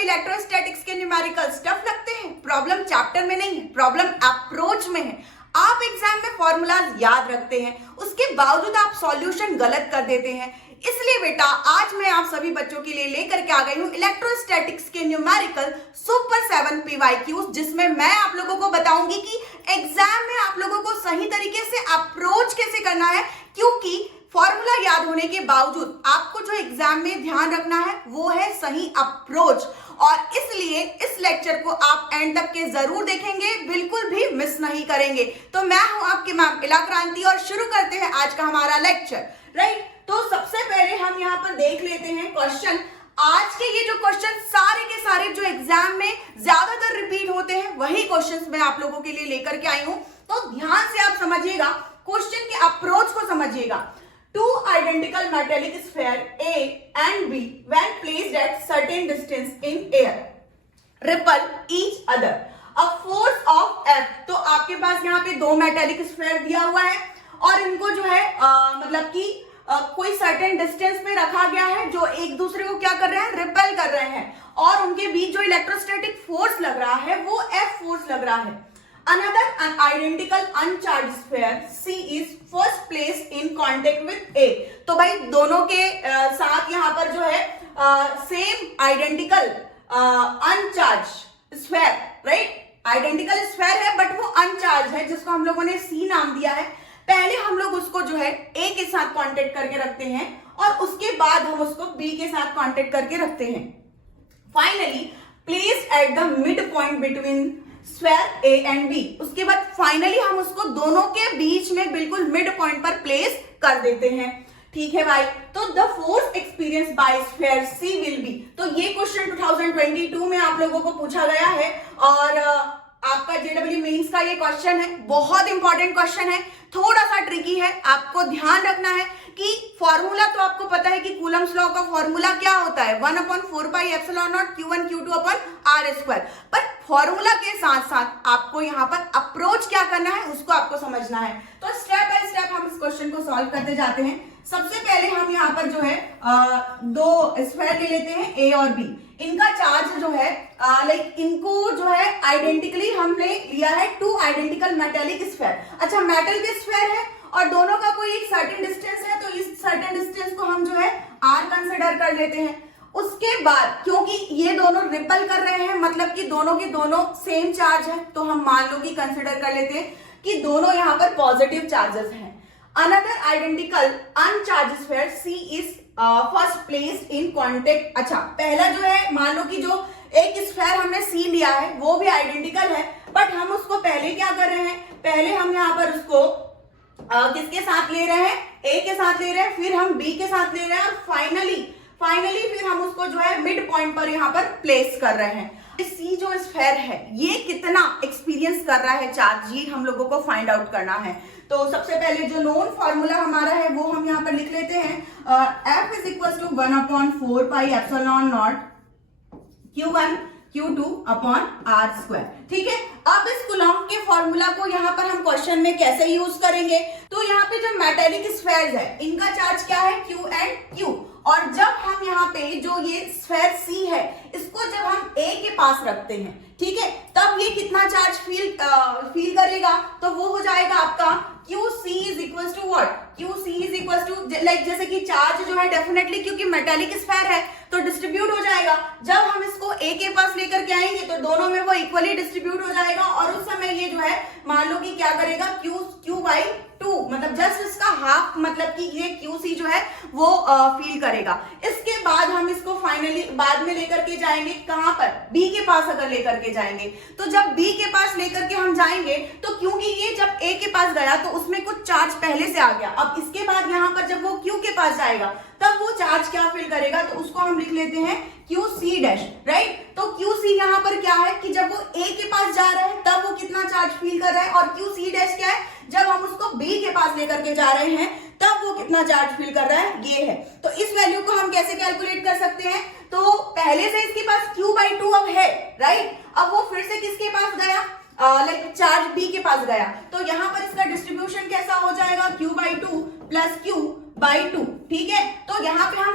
में इलेक्ट्रोस्टैटिक्स के numericals tough लगते हैं? प्रॉब्लम चैप्टर में नहीं है, प्रॉब्लम अप्रोच में है। आप एग्जाम में फॉर्मूलाज याद रखते हैं, उसके बावजूद आप सॉल्यूशन गलत कर देते हैं। इसलिए बेटा आज मैं आप सभी बच्चों के लिए लेकर के आ गई हूँ इलेक्ट्रोस्टैटिक्स के न्यूमेरिकल सुपर 7 PYQs, जिसमें मैं आप लोगों को बताऊंगी कि एग्जाम में आप लोगों को सही तरीके से अप्रोच कैसे करना है, क्योंकि फॉर्मूला याद होने के बावजूद आपको जो एग्जाम में ध्यान रखना है वो है सही अप्रोच। और इसलिए इस लेक्चर को आप एंड तक के जरूर देखेंगे, बिल्कुल भी मिस नहीं करेंगे। तो मैं हूं आपकी मैम इला क्रांति और शुरू करते हैं आज का हमारा लेक्चर। राइट, तो सबसे पहले हम यहाँ पर देख लेते हैं क्वेश्चन। आज के ये जो क्वेश्चन सारे के सारे जो एग्जाम में ज्यादातर रिपीट होते हैं वही क्वेश्चंस मैं आप लोगों के लिए लेकर के आई हूं। तो ध्यान से आप समझिएगा, क्वेश्चन के अप्रोच को समझिएगा। Two identical metallic sphere A and B, when placed at certain distance in air, repel each other. A force of F. तो आपके पास यहाँ पे दो मेटेलिक स्फेयर दिया हुआ है और इनको जो है मतलब कि कोई सर्टेन डिस्टेंस पे रखा गया है जो एक दूसरे को क्या कर रहे हैं, रिपेल कर रहे हैं, और उनके बीच जो इलेक्ट्रोस्टैटिक फोर्स लग रहा है वो F फोर्स लग रहा है। Another identical uncharged sphere C is first placed in contact with A. तो भाई दोनों के साथ यहाँ पर जो है same identical अनचार्ज sphere, right, identical sphere है बट वो अनचार्ज है, जिसको हम लोगों ने C नाम दिया है। पहले हम लोग उसको जो है A के साथ कांटेक्ट करके रखते हैं और उसके बाद हम उसको B के साथ कांटेक्ट करके रखते हैं। Finally placed at the mid point between sphere A and B, उसके बाद फाइनली हम उसको दोनों के बीच में बिल्कुल मिड पॉइंट पर प्लेस कर देते हैं। ठीक है भाई, तो the force experience by sphere C will be. तो ये क्वेश्चन 2022 में आप लोगों को पूछा गया है और आपका JEE मेंस का ये क्वेश्चन है, बहुत इंपॉर्टेंट क्वेश्चन है, थोड़ा सा ट्रिकी है। आपको ध्यान रखना है कि फॉर्मूला तो आपको पता है कि कूलम्स लॉ का फॉर्मूला क्या होता है, 1/4πε0 Q1 Q2/r²। पर फॉर्मूला के साथ साथ आपको यहाँ पर अप्रोच क्या करना है उसको आपको समझना है। तो स्टेप बाय स्टेप हम इस क्वेश्चन को सॉल्व करते जाते हैं। सबसे पहले हम यहाँ पर जो है दो स्फेयर ले लेते हैं A और B। इनका चार्ज जो है लाइक इनको जो है आइडेंटिकली हमने लिया है टू आइडेंटिकल मेटेलिक स्फेयर। अच्छा, मेटल के स्फेयर है और दोनों का कोई एक सर्टेन डिस्टेंस है, तो इस सर्टेन डिस्टेंस को हम जो है R कंसिडर कर लेते हैं। उसके बाद क्योंकि ये दोनों रिपल कर रहे हैं, मतलब कि दोनों के दोनों सेम चार्ज है, तो हम मान लो कि कंसिडर कर लेते हैं कि दोनों यहाँ पर पॉजिटिव चार्जेस हैं। Another identical अनचार्ज sphere C is first placed in contact. अच्छा, पहला जो है मान लो कि जो एक स्फेयर हमने C लिया है वो भी आइडेंटिकल है, बट हम उसको पहले क्या कर रहे हैं, पहले हम यहाँ पर उसको किसके साथ ले रहे हैं, A के साथ ले रहे हैं, फिर हम B के साथ ले रहे हैं और फाइनली फिर हम उसको जो है मिड पॉइंट पर यहाँ पर प्लेस कर रहे हैं। C जो स्फेयर है ये कितना एक्सपीरियंस कर रहा है चार्ज, ये हम लोगों को फाइंड आउट करना है। तो सबसे पहले जो नोन फॉर्मूला हमारा है वो हम यहाँ पर लिख लेते हैं। F is equal to 1/4πε0 Q1 Q2/r²। ठीक है, अब इस कूलम्ब के फॉर्मूला को यहाँ पर हम क्वेश्चन में कैसे यूज करेंगे, तो यहाँ पे जो मेटेलिक स्फेयर्स है इनका चार्ज क्या है, Q एंड Q। और जब हम यहाँ पे जो ये स्फेयर C है इसको जब हम A के पास रखते हैं, ठीक है, तब ये कितना चार्ज फील करेगा, तो वो हो जाएगा आपका QC is equal to what, QC is equal to like जैसे कि चार्ज जो है डेफिनेटली क्योंकि मेटेलिक स्फेयर है तो डिस्ट्रीब्यूट हो जाएगा। जब हम इसको A के पास लेकर के आएंगे तो दोनों में वो इक्वली डिस्ट्रीब्यूट हो जाएगा और उस समय ये जो है मान लो कि क्या करेगा, Q/2 मतलब जस्ट इसका हाफ, मतलब कि ये QC जो है वो फील करेगा। इसके बाद हम इसको फाइनली बाद में लेकर के जाएंगे कहां पर, B के पास अगर लेकर के जाएंगे, तो जब B के पास लेकर के हम जाएंगे तो क्योंकि ये जब A के पास गया तो उसमें कुछ चार्ज पहले से आ गया, अब इसके बाद यहाँ पर जब वो Q के पास जाएगा तब वो चार्ज क्या फील करेगा, तो उसको हम लिख लेते हैं QC डैश, राइट। तो QC यहाँ पर क्या है कि जब वो A के पास जा रहा है तब वो कितना चार्ज फील कर रहा है, और QC डैश क्या है, जब हम उसको B के पास लेकर के जा रहे हैं तब वो कितना चार्ज फील कर रहा है, ये है। तो इस वैल्यू को हम कैसे कैलकुलेट कर सकते हैं, तो पहले से इसके पास Q/2 अब है, राइट। अब वो फिर से किसके पास गया, लाइक चार्ज B के पास गया, तो यहाँ पर इसका डिस्ट्रीब्यूशन कैसा हो जाएगा, Q/2 प्लस Q/2। ठीक है, तो यहाँ पे हम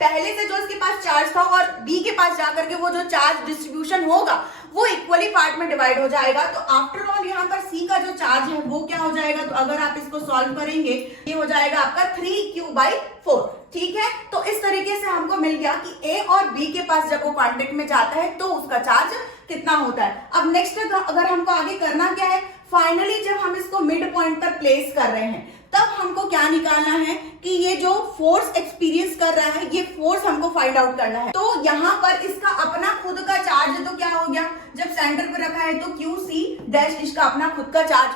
पहले से जो इसके पास चार्ज था और बी के पास जाकर के वो जो चार्ज डिस्ट्रीब्यूशन होगा वो इक्वली पार्ट में डिवाइड हो जाएगा। तो आफ्टर ऑल यहाँ पर सी का जो चार्ज है वो क्या हो जाएगा, तो अगर आप इसको सॉल्व करेंगे ये हो जाएगा आपका 3q/4। ठीक है, तो इस तरीके से हमको मिल गया कि ए और बी के पास जब वो कांटेक्ट में जाता है तो उसका चार्ज कितना होता है। अब नेक्स्ट अगर हमको आगे करना क्या है, फाइनली जब हम इसको मिड पॉइंट पर प्लेस कर रहे हैं तब हमको क्या निकालना है कि ये जो फोर्स एक्सपीरियंस कर रहा है ये फोर्स हमको फाइंड आउट करना है। तो यहाँ पर इसका अपना खुद का चार्ज तो क्या हो गया, जब सेंटर पे रखा है तो QC' इसका अपना खुद का चार्ज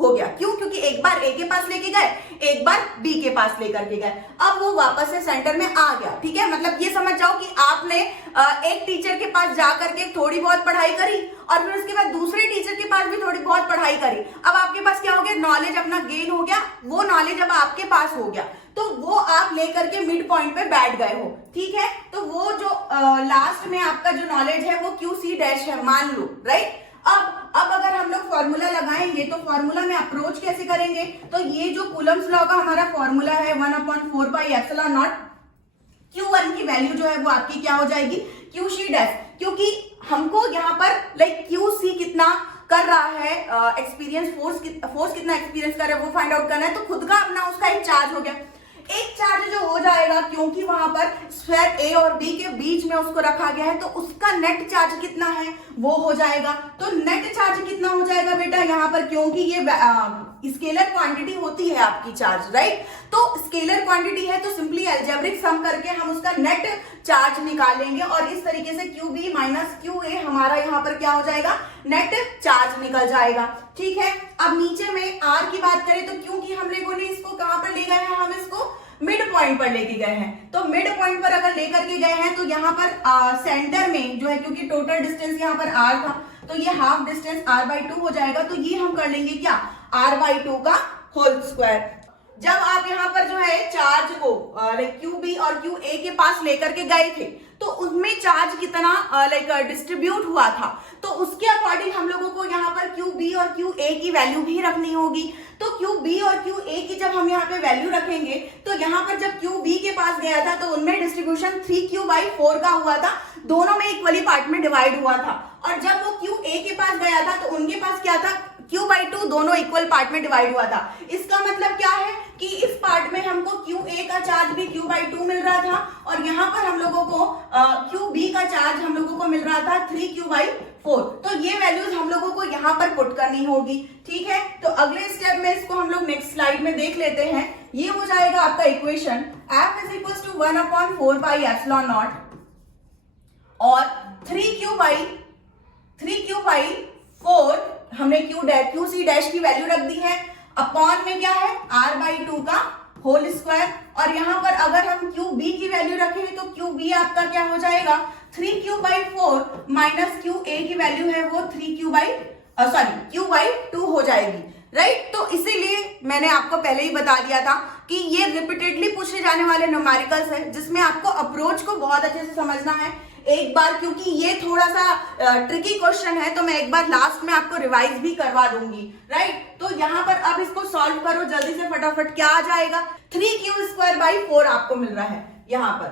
हो गया। क्यों, क्योंकि एक बार ए के पास लेके गए, एक बार बी के पास लेकर के गए, अब वो वापस से सेंटर में आ गया। ठीक है, मतलब ये समझ जाओ कि आपने एक टीचर के पास जाकर के थोड़ी बहुत पढ़ाई करी और फिर उसके बाद दूसरे टीचर के पास भी थोड़ी बहुत पढ़ाई करी। अब आपके पास क्या हो गया, नॉलेज अपना गेन हो गया। वो नॉलेज अब आपके पास हो गया तो वो आप लेकर के मिड पॉइंट पे बैठ गए हो। ठीक है, तो वो जो लास्ट में आपका जो नॉलेज है वो QC' है मान लो, राइट। अब अगर हम लोग फॉर्मूला लगाएंगे तो फॉर्मूला में अप्रोच कैसे करेंगे, तो ये जो कूलम्स लॉ का हमारा फॉर्मूला है 1/4πε0, Q1 की वैल्यू जो है वो आपकी क्या हो जाएगी, QC', क्योंकि हमको यहाँ पर लाइक QC कितना कर रहा है एक्सपीरियंस, फोर्स कितना एक्सपीरियंस कर रहा है वो फाइंड आउट करना है। तो खुद का अपना उसका एक चार्ज हो गया, एक चार्ज जो हो जाएगा क्योंकि वहां पर स्फीयर ए और बी के बीच में उसको रखा गया है तो उसका नेट चार्ज कितना है वो हो जाएगा। तो नेट चार्ज कितना हो जाएगा बेटा यहाँ पर, क्योंकि ये स्केलर क्वांटिटी होती है आपकी चार्ज, राइट। तो स्केलर क्वांटिटी है तो सिंपली अलजेब्रिक सम करके हम उसका नेट चार्ज निकालेंगे और इस तरीके से QB - QA हमारा यहाँ पर क्या हो जाएगा, नेट चार्ज निकल जाएगा। ठीक है, अब नीचे में R की बात करें तो क्योंकि हम लोगों ने इसको कहां पर ले गए हैं, हम इसको मिड पॉइंट पर लेके गए हैं। तो मिड पॉइंट पर अगर लेकर के गए हैं तो यहाँ पर सेंटर में जो है, क्योंकि टोटल डिस्टेंस यहाँ पर R था तो ये हाफ डिस्टेंस R/2 हो जाएगा। तो ये हम कर लेंगे क्या, R/2 का होल स्क्वायर। जब आप यहाँ पर जो है चार्ज को QB और QA के पास लेकर के गए थे तो उसमें चार्ज कितना डिस्ट्रीब्यूट हुआ था, तो उसके अकॉर्डिंग हम लोगों को यहाँ पर QB और QA की वैल्यू भी रखनी होगी। तो QB और QA की जब हम यहाँ पे वैल्यू रखेंगे तो यहाँ पर जब QB के पास गया था तो उनमें डिस्ट्रीब्यूशन 3q/4 का हुआ था, दोनों में इक्वली पार्ट में डिवाइड हुआ था। और जब वो QA के पास गया था तो उनके पास क्या था, q/2, दोनों इक्वल पार्ट में डिवाइड हुआ था। इसका मतलब क्या है कि इस पार्ट में हमको QA का चार्ज भी q/2 मिल रहा था और यहाँ पर हम लोगों को QB का चार्ज हम लोगों को मिल रहा था 3q/4। तो ये वैल्यूज हम लोगों को यहाँ पर पुट करनी होगी। ठीक है, तो अगले स्टेप में इसको हम लोग नेक्स्ट स्लाइड में देख लेते हैं। ये हो जाएगा आपका इक्वेशन F = 1/4πε0 और 3q/4 हमने QC' की वैल्यू रख दी है, अपॉन में क्या है R/2 का होल स्क्वायर। और यहाँ पर अगर हम QB की वैल्यू रखें तो QB आपका क्या हो जाएगा, 3q/4 माइनस QA की वैल्यू है वो Q/2 हो जाएगी, राइट। तो इसीलिए मैंने आपको पहले ही बता दिया था कि ये रिपीटेडली पूछे जाने वाले न्यूमेरिकल्स है जिसमें आपको अप्रोच को बहुत अच्छे से समझना है एक बार, क्योंकि ये थोड़ा सा ट्रिकी क्वेश्चन है तो मैं एक बार लास्ट में आपको रिवाइज भी करवा दूंगी, राइट। तो यहाँ पर अब इसको सॉल्व करो जल्दी से फटाफट, क्या आ जाएगा, 3q²/4 आपको मिल रहा है यहाँ पर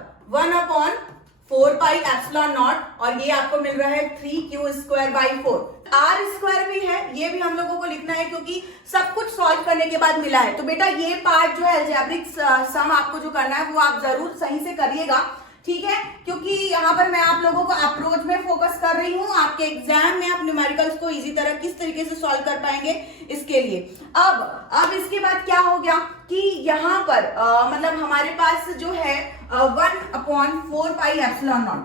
1/4πε0 और ये आपको मिल रहा है 3q²/4। R² भी है, ये भी हम लोगों को लिखना है क्योंकि सब कुछ सॉल्व करने के बाद मिला है। तो बेटा ये पार्ट जो है अलजेब्रिक सम आपको जो करना है वो आप जरूर सही से करिएगा, ठीक है, क्योंकि यहाँ पर मैं आप लोगों को अप्रोच में फोकस कर रही हूँ। आपके एग्जाम में आप न्यूमेरिकल्स को इजी तरह किस तरीके से सॉल्व कर पाएंगे इसके लिए। अब इसके बाद क्या हो गया कि यहाँ पर मतलब हमारे पास जो है 1/4πε0,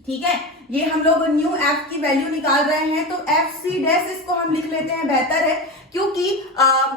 ठीक है, ये हम लोग न्यू F की वैल्यू निकाल रहे हैं। तो FC' इसको हम लिख लेते हैं, बेहतर है, क्योंकि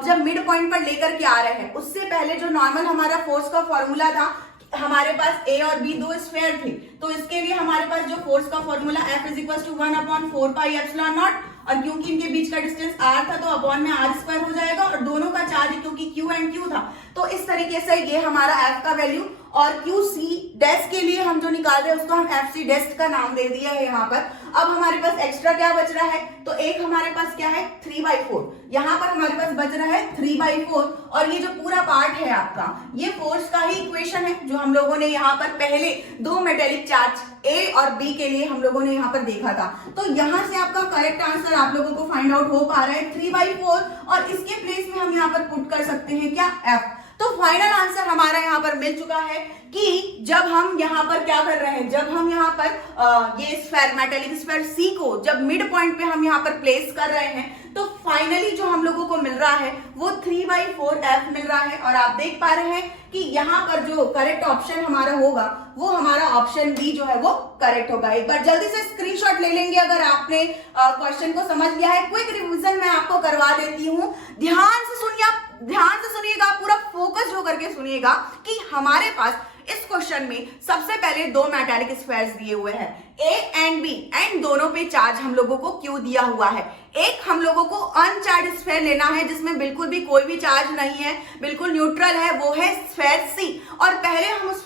जब मिड पॉइंट पर लेकर के आ रहे हैं उससे पहले जो नॉर्मल हमारा फोर्स का फॉर्मूला था, हमारे पास A और B दो स्फीयर थे, तो इसके लिए हमारे पास जो फोर्स का formula F is equal to 1/4πε0, और क्योंकि इनके बीच का डिस्टेंस r था तो अपॉन में r² हो जाएगा, और दोनों का चार्ज क्योंकि Q एंड Q था, तो इस तरीके से ये हमारा F का वैल्यू, और QC डैश के लिए हम जो निकाल रहे हैं उसको हम FC डैश का नाम दे दिया है यहाँ पर। अब हमारे पास एक्स्ट्रा क्या बच रहा है, तो एक हमारे पास क्या है 3/4, यहाँ पर हमारे पास बच रहा है 3/4, और ये जो पूरा पार्ट है आपका ये फोर्स का ही इक्वेशन है जो हम लोगों ने यहाँ पर पहले दो मेटेलिक चार्ज A और B के लिए हम लोगों ने यहाँ पर देखा था। तो यहाँ से आपका करेक्ट आंसर आप लोगों को फाइंड आउट हो पा रहा है 3/4, और इसके प्लेस में हम यहाँ पर पुट कर सकते हैं क्या F। तो फाइनल आंसर हमारा यहाँ पर मिल चुका है कि जब हम यहाँ पर क्या कर रहे हैं, जब हम यहाँ पर ये स्फेयर मेटेलिक स्फेयर C को जब मिड पॉइंट पे हम यहाँ पर प्लेस कर रहे हैं, तो फाइनली जो हम लोगों को मिल रहा है वो 3/4F मिल रहा है। और आप देख पा रहे हैं कि यहाँ पर जो करेक्ट ऑप्शन हमारा होगा वो हमारा ऑप्शन बी जो है वो करेक्ट होगा। एक बार जल्दी से स्क्रीनशॉट ले लेंगे अगर आपने क्वेश्चन को समझ लिया है। क्विक रिवीजन मैं आपको करवा देती हूँ, ध्यान से सुनिए, आप ध्यान से सुनिएगा, पूरा फोकस होकर के सुनिएगा कि हमारे पास इस क्वेश्चन में सबसे पहले दो मेटालिक स्फेयर्स दिए हुए हैं A एंड B, एंड दोनों पे चार्ज हम लोगों को Q दिया हुआ है। एक हम लोगों को अनचार्ज स्फेयर लेना है जिसमें बिल्कुल भी कोई भी चार्ज नहीं है, बिल्कुल न्यूट्रल है, वो है स्फेयर C। और पहले हम उस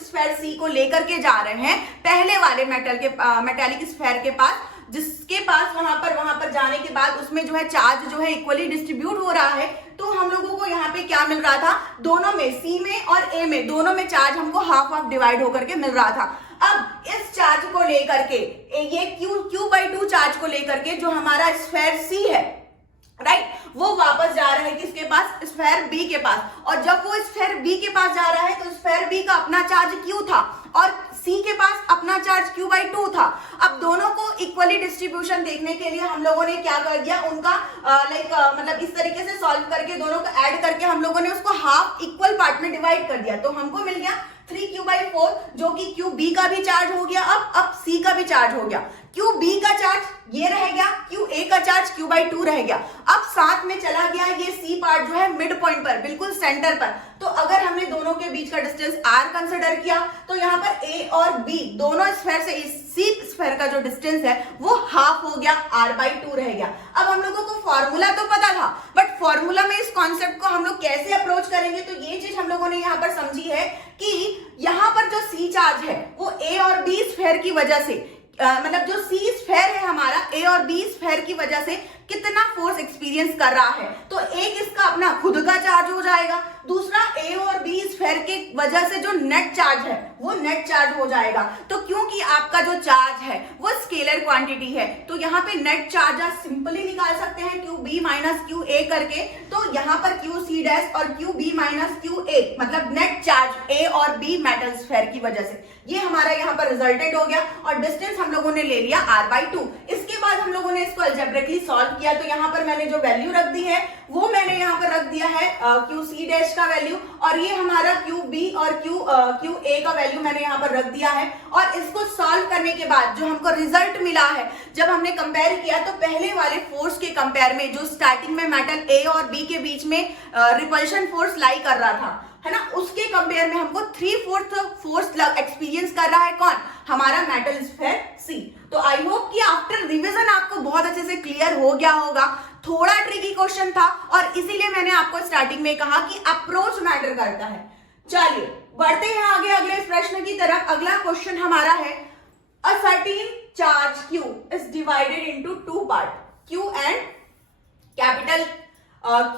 स्फेयर C को लेकर के जा रहे हैं पहले वाले मेटालिक स्फेयर के पास, जिसके पास वहां पर जाने के बाद उसमें जो है चार्ज जो है इक्वली डिस्ट्रीब्यूट हो रहा है। तो हम लोगों को यहाँ पे क्या मिल रहा था, दोनों में C में और A में दोनों में चार्ज हमको हाफ हाफ डिवाइड होकर के मिल रहा था। अब इस चार्ज को लेकर के ये Q/2 चार्ज को लेकर के जो हमारा स्फेयर C है, राइट, वो वापस जा रहा है किसके पास, स्फेयर B के पास। और जब वो स्फेयर B के पास जा रहा है तो स्फेयर B का अपना चार्ज Q था और C के पास अपना चार्ज Q/2 था। अब दोनों को इक्वली डिस्ट्रीब्यूशन देखने के लिए हम लोगों ने क्या कर दिया, उनका मतलब इस तरीके से सॉल्व करके दोनों को ऐड करके हम लोगों ने उसको हाफ इक्वल पार्ट में डिवाइड कर दिया। तो हमको मिल गया 3Q/4, जो कि QB का भी चार्ज हो गया, अब C का भी चार्ज हो गया। QB का चार्ज ये रह गया, QA का चार्ज Q/2 रह गया। अब साथ में चला गया ये C पार्ट जो है मिड पॉइंट पर, बिल्कुल सेंटर पर। तो अगर हमने दोनों के बीच का डिस्टेंस R कंसिडर किया तो यहाँ पर A और B दोनों स्फेयर से इस C स्फेयर का जो डिस्टेंस है वो हाफ हो गया, R/2 रह गया। अब हम लोगों को फॉर्मूला तो पता था, बट फॉर्मूला में इस कॉन्सेप्ट को हम लोग कैसे अप्रोच करेंगे, तो ये चीज हम लोगों ने यहाँ पर समझी है कि यहाँ पर जो C चार्ज है वो A और B स्फेयर की वजह से मतलब जो C स्फेयर है हमारा A और B स्फेयर की वजह से कितना फोर्स एक्सपीरियंस कर रहा है। तो एक इसका अपना खुद का चार्ज हो जाएगा, दूसरा A और B स्फेयर के वजह से जो नेट चार्ज है वो नेट चार्ज हो जाएगा। तो क्योंकि आपका जो चार्ज है वो स्केलर क्वांटिटी है तो यहाँ पे नेट चार्ज आप सिंपली निकाल सकते हैं QB माइनस QA करके। तो यहाँ पर QC डैश और QB माइनस QA मतलब नेट चार्ज A और B मेटल स्फेयर की वजह से, ये हमारा यहाँ पर रिजल्टेड हो गया। और डिस्टेंस हम लोगों ने ले लिया R/2। इसके बाद हम लोगों ने इसको अलजेब्रिकली सॉल्व किया, तो यहाँ पर मैंने जो वैल्यू रख दी है वो मैंने यहाँ पर रख दिया है QC डैश का वैल्यू, और ये हमारा QB और QA का वैल्यू मैंने यहाँ पर रख दिया है। और इसको सॉल्व करने के बाद जो हमको रिजल्ट मिला है, जब हमने कंपेयर किया तो पहले वाले फोर्स के कंपेयर में जो स्टार्टिंग में मेटल A और B के बीच में रिपल्शन फोर्स लाई कर रहा था, है ना, उसके कंपेयर में हमको 3/4 फोर्स एक्सपीरियंस कर रहा है कौन, हमारा मेटल स्फेयर C। तो आई होप कि आफ्टर रिवीजन आपको बहुत अच्छे से क्लियर हो गया होगा। थोड़ा ट्रिकी क्वेश्चन था और इसीलिए मैंने आपको स्टार्टिंग में कहा कि अप्रोच मैटर करता है। चलिए बढ़ते हैं आगे अगले प्रश्न की तरफ। अगला क्वेश्चन हमारा है, a certain charge Q is divided into two part, Q and capital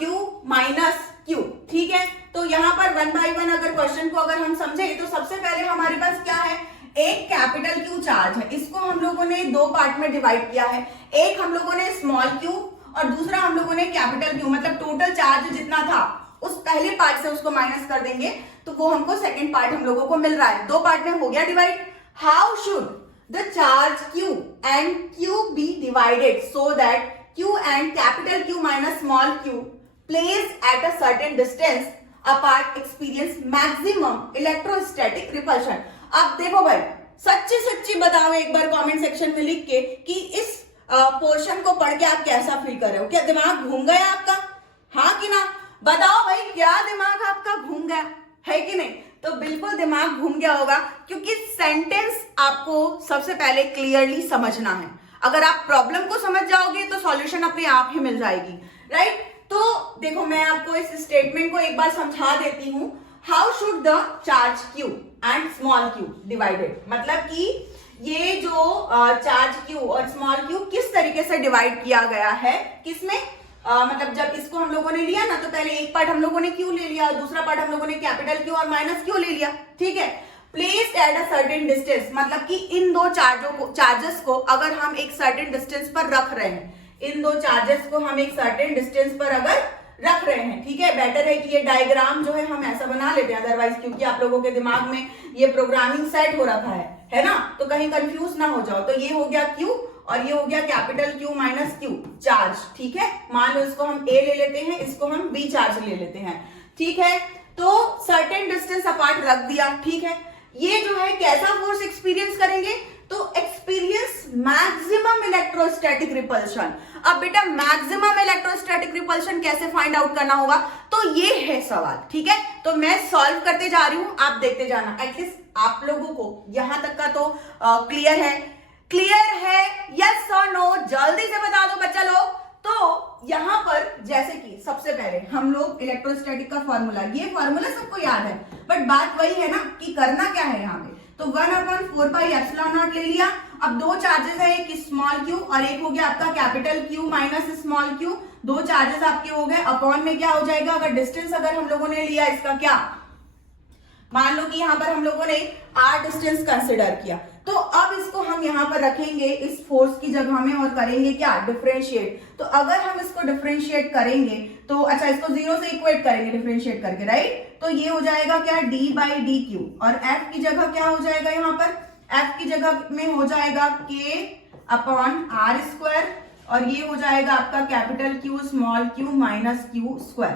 Q minus Q, ठीक है। तो यहाँ पर 1 by 1 अगर क्वेश्चन को अगर हम समझे तो सबसे पहले हमारे पास क्या है, एक कैपिटल Q चार्ज है, इसको हम लोगों ने दो पार्ट में डिवाइड किया है। एक हम लोगों ने स्मॉल q और दूसरा हम लोगों ने कैपिटल Q, मतलब टोटल चार्ज जितना था उस पहले पार्ट से उसको माइनस कर देंगे तो वो हमको सेकेंड पार्ट हम लोगों को मिल रहा है। दो पार्ट में हो गया divide. How should the charge Q and Q be divided so that Q and capital Q minus small q placed at a certain distance apart experience maximum electrostatic repulsion। अब देखो भाई, सच्ची सच्ची बताओ एक बार कमेंट सेक्शन में लिख के कि इस पोर्शन को पढ़ के आप कैसा फील कर रहे हो। क्या दिमाग घूम गया आपका, हाँ कि ना? बताओ भाई, क्या दिमाग आपका घूम गया है कि नहीं? तो बिल्कुल दिमाग घूम गया होगा, क्योंकि सेंटेंस आपको सबसे पहले क्लियरली समझना है। अगर आप प्रॉब्लम को समझ जाओगे तो सॉल्यूशन अपने आप ही मिल जाएगी, राइट। तो देखो मैं आपको इस स्टेटमेंट को एक बार समझा देती हूं। How should the charge Q and small q divided, मतलब कि ये जो चार्ज Q और स्मॉल q किस तरीके से डिवाइड किया गया है, किसमें मतलब जब इसको हम लोगों ने लिया ना, तो पहले एक पार्ट हम लोगों ने Q ले लिया और दूसरा पार्ट हम लोगों ने कैपिटल Q और माइनस Q ले लिया, ठीक है। Placed at a certain distance, मतलब कि इन दो चार्जेस को अगर हम एक सर्टेन डिस्टेंस पर रख रहे हैं, इन दो चार्जेस को हम एक सर्टेन डिस्टेंस पर अगर रख रहे हैं, ठीक है। बेटर है कि ये डायग्राम जो है हम ऐसा बना लेते हैं, अदरवाइज क्योंकि आप लोगों के दिमाग में ये प्रोग्रामिंग सेट हो रखा है ना, तो कहीं कंफ्यूज ना हो जाओ। तो ये हो गया Q और ये हो गया capital Q minus Q charge, ठीक है। मान लो इसको हम A ले लेते हैं, इसको हम B चार्ज ले लेते हैं, ठीक है। तो सर्टेन डिस्टेंस अपार्ट रख दिया, ठीक है। ये जो है कैसा फोर्स एक्सपीरियंस करेंगे, तो एक्सपीरियंस मैक्सिमम इलेक्ट्रोस्टैटिक रिपल्शन। अब बेटा मैक्सिमम इलेक्ट्रोस्टैटिक रिपल्शन कैसे फाइंड आउट करना होगा, तो ये है सवाल, ठीक है। तो मैं सॉल्व करते जा रही हूं, आप देखते जाना। एटलीस्ट आप लोगों को यहां तक का तो क्लियर है, यस और नो, जल्दी से बता दो बच्चा लोग। तो यहां पर जैसे कि सबसे पहले हम लोग इलेक्ट्रोस्टैटिक का फॉर्मूला, ये फॉर्मूला सबको याद है, बट बात वही है ना कि करना क्या है यहाँ पे। तो 1/4πε0 ले लिया। अब दो चार्जेस है, एक स्मॉल q और एक हो गया आपका capital Q minus small q। दो चार्जेस आपके हो गए, अपॉन में क्या हो जाएगा, अगर डिस्टेंस अगर हम लोगों ने लिया इसका क्या, मान लो कि यहां पर हम लोगों ने r डिस्टेंस कंसिडर किया, तो अब इसको हम यहां पर रखेंगे इस फोर्स की जगह में और करेंगे क्या, डिफरेंशिएट। तो अगर हम इसको डिफरेंशिएट करेंगे तो अच्छा, इसको 0 से इक्वेट करेंगे डिफरेंशिएट करके, राइट। तो ये हो जाएगा क्या, d/dq, और f की जगह क्या हो जाएगा, यहाँ पर f की जगह में हो जाएगा k/r², और ये हो जाएगा आपका capital Q small q minus q²,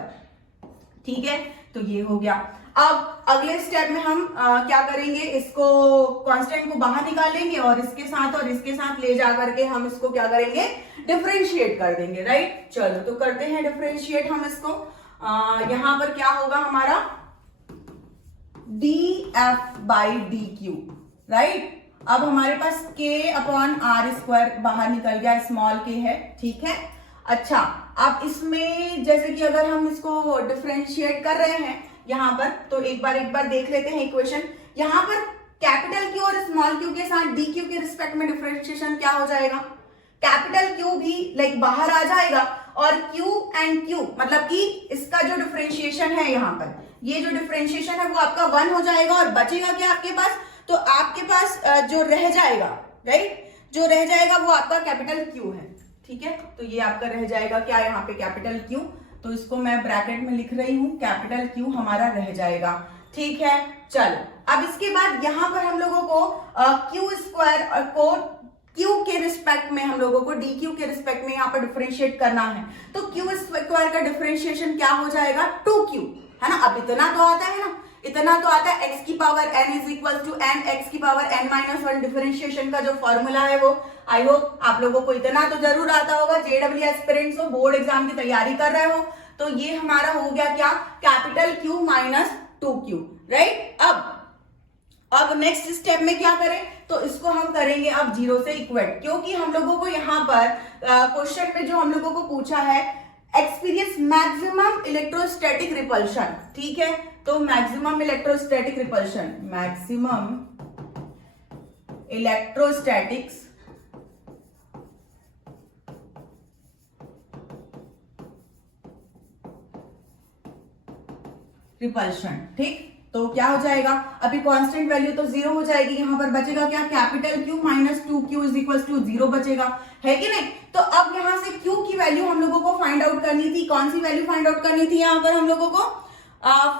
ठीक है। तो ये हो गया। अब अगले स्टेप में हम क्या करेंगे, इसको कांस्टेंट को बाहर निकालेंगे और इसके साथ ले जा करके हम इसको क्या करेंगे, डिफरेंशिएट कर देंगे, राइट। चलो तो करते हैं डिफरेंशिएट हम इसको। यहां पर क्या होगा हमारा, df/dq, राइट। अब हमारे पास k/r² बाहर निकल गया, स्मॉल k है, ठीक है। अच्छा, अब इसमें जैसे कि अगर हम इसको डिफरेंशिएट कर रहे हैं यहां पर, तो एक बार देख लेते हैं इक्वेशन। यहां पर कैपिटल Q और स्मॉल q के साथ dq के रिस्पेक्ट में डिफरेंशिएशन क्या हो जाएगा, कैपिटल Q भी लाइक बाहर आ जाएगा और Q एंड Q मतलब कि इसका जो डिफरेंशिएशन है यहाँ पर, ये जो डिफरेंशिएशन है वो आपका 1 हो जाएगा और बचेगा क्या आपके पास, तो आपके पास जो रह जाएगा, राइट, जो रह जाएगा वो आपका कैपिटल Q है, ठीक है। तो ये आपका रह जाएगा क्या, यहाँ पे कैपिटल Q, तो इसको मैं ब्रैकेट में लिख रही हूं, कैपिटल Q हमारा रह जाएगा, ठीक है। चलो अब इसके बाद यहां पर हम लोगों को Q² और को Q के रिस्पेक्ट में हम लोगों को dq के रिस्पेक्ट में यहाँ पर डिफरेंशिएट करना है। तो Q² का डिफरेंशिएशन क्या हो जाएगा, 2Q, है ना। अब इतना तो आता है ना, इतना तो आता है, x की power n is equal to n x की पावर n-1 डिफरेंशिएशन का जो फॉर्मूला है वो, आई होप आप लोगों को इतना तो जरूर आता होगा, JEE एस्पिरेंट्स हो, बोर्ड एग्जाम की तैयारी कर रहे हो। तो ये हमारा हो गया क्या, capital Q minus 2Q, right. अब नेक्स्ट स्टेप में क्या करें, तो इसको हम करेंगे अब 0 से इक्वेट, क्योंकि हम लोगों को यहाँ पर क्वेश्चन में जो हम लोगों को पूछा है, एक्सपीरियंस मैक्सिमम इलेक्ट्रोस्टैटिक रिपल्शन, ठीक है। तो maximum electrostatic repulsion, maximum electrostatics repulsion, ठीक। तो क्या हो जाएगा, अभी कांस्टेंट वैल्यू तो 0 हो जाएगी, यहां पर बचेगा क्या, capital Q minus 2Q is equal to 0 बचेगा, है कि नहीं। तो अब यहां से Q की वैल्यू हम लोगों को फाइंड आउट करनी थी, कौन सी वैल्यू फाइंड आउट करनी थी, यहां पर हम लोगों को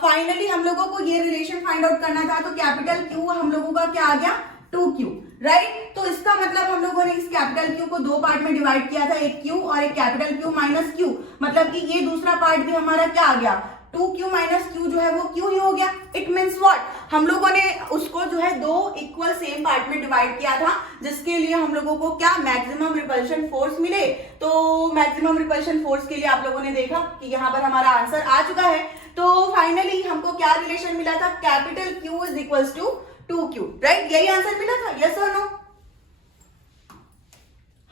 फाइनली हम लोगों को ये रिलेशन फाइंड आउट करना था। तो कैपिटल Q हम लोगों का क्या आ गया, 2Q, राइट। तो इसका मतलब हम लोगों ने इस कैपिटल Q को दो पार्ट में डिवाइड किया था, एक Q और एक कैपिटल Q माइनस Q, मतलब कि ये दूसरा पार्ट भी हमारा क्या आ गया, 2Q माइनस Q जो है वो Q ही हो गया। इट मीन्स व्हाट, हम लोगों ने उसको जो है दो इक्वल सेम पार्ट में डिवाइड किया था, जिसके लिए हम लोगों को क्या, मैक्सिमम रिपल्शन फोर्स मिले। तो मैक्सिमम रिपल्शन फोर्स के लिए आप लोगों ने देखा कि यहाँ पर हमारा आंसर आ चुका है तो फाइनली हमको क्या रिलेशन मिला था, capital Q is equals to 2Q, right? यही आंसर मिला था, यस और नो?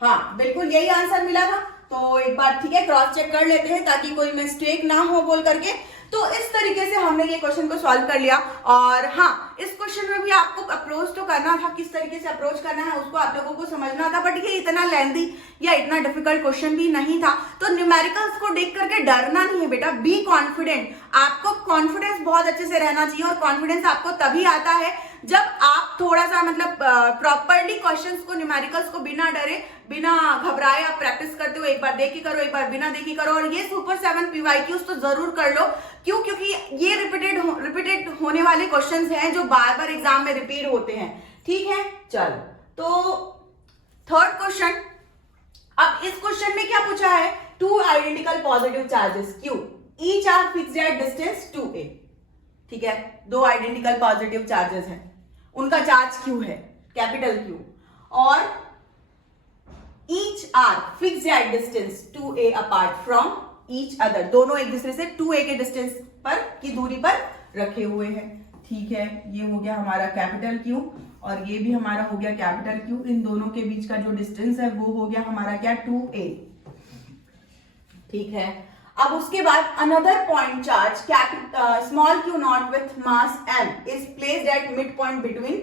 हाँ बिल्कुल यही आंसर मिला था। तो एक बार ठीक है क्रॉस चेक कर लेते हैं ताकि कोई मिस्टेक ना हो बोल करके। तो इस तरीके से हमने ये क्वेश्चन को सॉल्व कर लिया। और हाँ, इस क्वेश्चन में भी आपको अप्रोच तो करना था, किस तरीके से अप्रोच करना है उसको आप लोगों को समझना था, बट ये इतना लेंथी या इतना डिफिकल्ट क्वेश्चन भी नहीं था। तो न्यूमेरिकल्स को देख करके डरना नहीं है बेटा, बी कॉन्फिडेंट। आपको कॉन्फिडेंस बहुत अच्छे से रहना चाहिए, और कॉन्फिडेंस आपको तभी आता है जब आप थोड़ा सा मतलब प्रॉपरली क्वेश्चंस को, न्यूमेरिकल्स को बिना डरे बिना घबराए आप प्रैक्टिस करते हो। एक बार देखी करो, एक बार बिना देखी करो, और ये सुपर 7 PYQs तो जरूर कर लो। क्यों? क्योंकि ये रिपीटेड होने वाले क्वेश्चंस हैं जो बार बार एग्जाम में रिपीट होते हैं। ठीक है, चलो तो थर्ड क्वेश्चन। अब इस क्वेश्चन में क्या पूछा है, two identical positive charges Q, each are fixed at distance 2a। ठीक है, दो आइडेंटिकल पॉजिटिव चार्जेस हैं, उनका चार्ज Q है, कैपिटल Q, और each are fixed at distance 2a apart from each other. दोनों एक दूसरे से 2a के डिस्टेंस पर की दूरी पर रखे हुए हैं। ठीक है, ये हो गया हमारा कैपिटल Q, और ये भी हमारा हो गया कैपिटल Q। इन दोनों के बीच का जो डिस्टेंस है वो हो गया हमारा क्या, 2a। ठीक है, अब उसके बाद another point charge small q not with mass m is placed at mid point between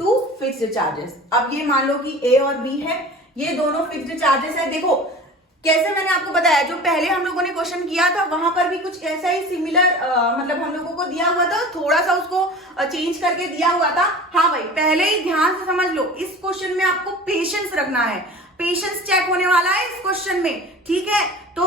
two fixed charges. अब ये मान लो कि a और b है, ये दोनों फिक्स्ड चार्जेस है। देखो कैसे मैंने आपको बताया, जो पहले हम लोगों ने क्वेश्चन किया था वहां पर भी कुछ ऐसा ही सिमिलर मतलब हम लोगों को दिया हुआ था, थोड़ा सा उसको चेंज करके दिया हुआ था। हाँ भाई, पहले ही ध्यान से समझ लो, इस क्वेश्चन में आपको पेशेंस रखना है, पेशेंस चेक होने वाला है इस क्वेश्चन में। ठीक है, तो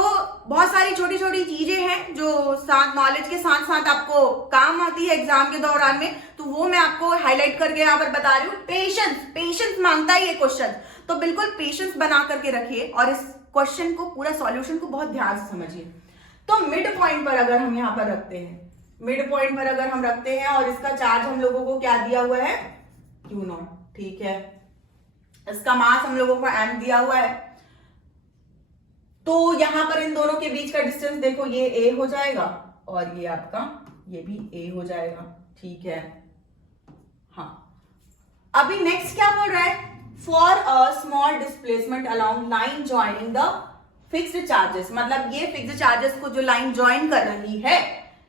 बहुत सारी छोटी छोटी चीजें हैं जो साथ नॉलेज के साथ साथ आपको काम आती है एग्जाम के दौरान में, तो वो मैं आपको हाईलाइट करके यहाँ पर बता रही हूँ। पेशेंस मांगता है ये क्वेश्चन, तो बिल्कुल पेशेंस बना करके रखिए और इस क्वेश्चन को, पूरा सॉल्यूशन को बहुत ध्यान से समझिए। तो मिड पॉइंट पर अगर हम यहाँ पर रखते हैं, मिड पॉइंट पर अगर हम रखते हैं, और इसका चार्ज हम लोगों को क्या दिया हुआ है, Q0। ठीक है, इसका मास हम लोगों को m दिया हुआ है। तो यहां पर इन दोनों के बीच का डिस्टेंस देखो, ये a हो जाएगा और ये आपका ये भी a हो जाएगा। ठीक है, हाँ अभी नेक्स्ट क्या बोल रहा है, for a small displacement along line joining the fixed charges. मतलब ये फिक्स्ड चार्जेस को जो लाइन ज्वाइन कर रही है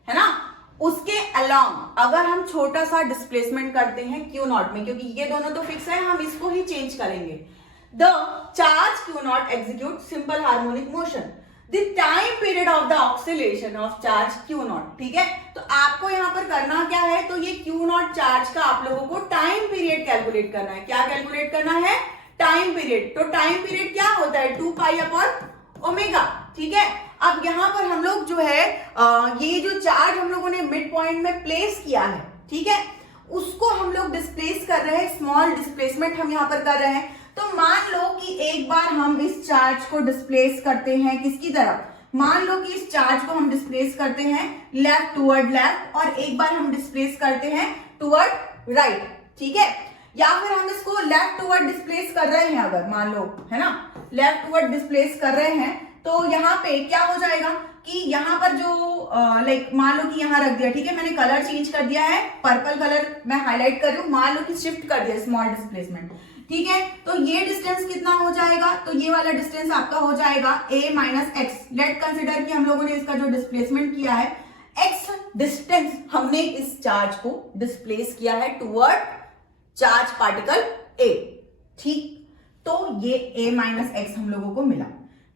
ना, उसके अलोंग अगर हम छोटा सा डिस्प्लेसमेंट करते हैं Q0 में, क्योंकि ये दोनों तो फिक्स है, हम इसको ही चेंज करेंगे। The charge Q0 execute simple harmonic motion, the time period of the oscillation of charge Q0। ठीक है, तो आपको यहां पर करना क्या है, तो ये Q0 चार्ज का आप लोगों को टाइम पीरियड कैलकुलेट करना है। क्या कैलकुलेट करना है, टाइम पीरियड। तो टाइम पीरियड क्या होता है, 2π/ω। ठीक है, अब यहां पर हम लोग जो है ये जो चार्ज हम लोगों ने मिड पॉइंट में प्लेस किया है, ठीक है, उसको हम लोग डिस्प्लेस कर रहे हैं, स्मॉल डिस्प्लेसमेंट हम यहां पर कर रहे हैं। तो मान लो कि एक बार हम इस चार्ज को डिस्प्लेस करते हैं किसकी तरफ, मान लो कि इस चार्ज को हम डिस्प्लेस करते हैं लेफ्ट टुवर्ड लेफ्ट, और एक बार हम डिस्प्लेस करते हैं टुवर्ड राइट। ठीक है, या फिर हम इसको लेफ्ट टुवर्ड डिस्प्लेस कर रहे हैं, अगर मान लो है ना लेफ्ट टुवर्ड डिस्प्लेस कर रहे हैं, तो यहाँ पे क्या हो जाएगा कि यहाँ पर जो लाइक मान लो कि यहाँ रख दिया। ठीक है, मैंने कलर चेंज कर दिया है, पर्पल कलर मैं हाईलाइट कर रही हूँ, मान लो कि शिफ्ट कर दिया स्मॉल डिस्प्लेसमेंट। ठीक है, तो ये डिस्टेंस कितना हो जाएगा, तो ये वाला डिस्टेंस आपका हो जाएगा a - x। लेट कंसिडर कि हम लोगों ने इसका जो डिस्प्लेसमेंट किया है, x डिस्टेंस हमने इस चार्ज को डिस्प्लेस किया है टुवर्ड चार्ज पार्टिकल a। ठीक, तो ये a - x हम लोगों को मिला।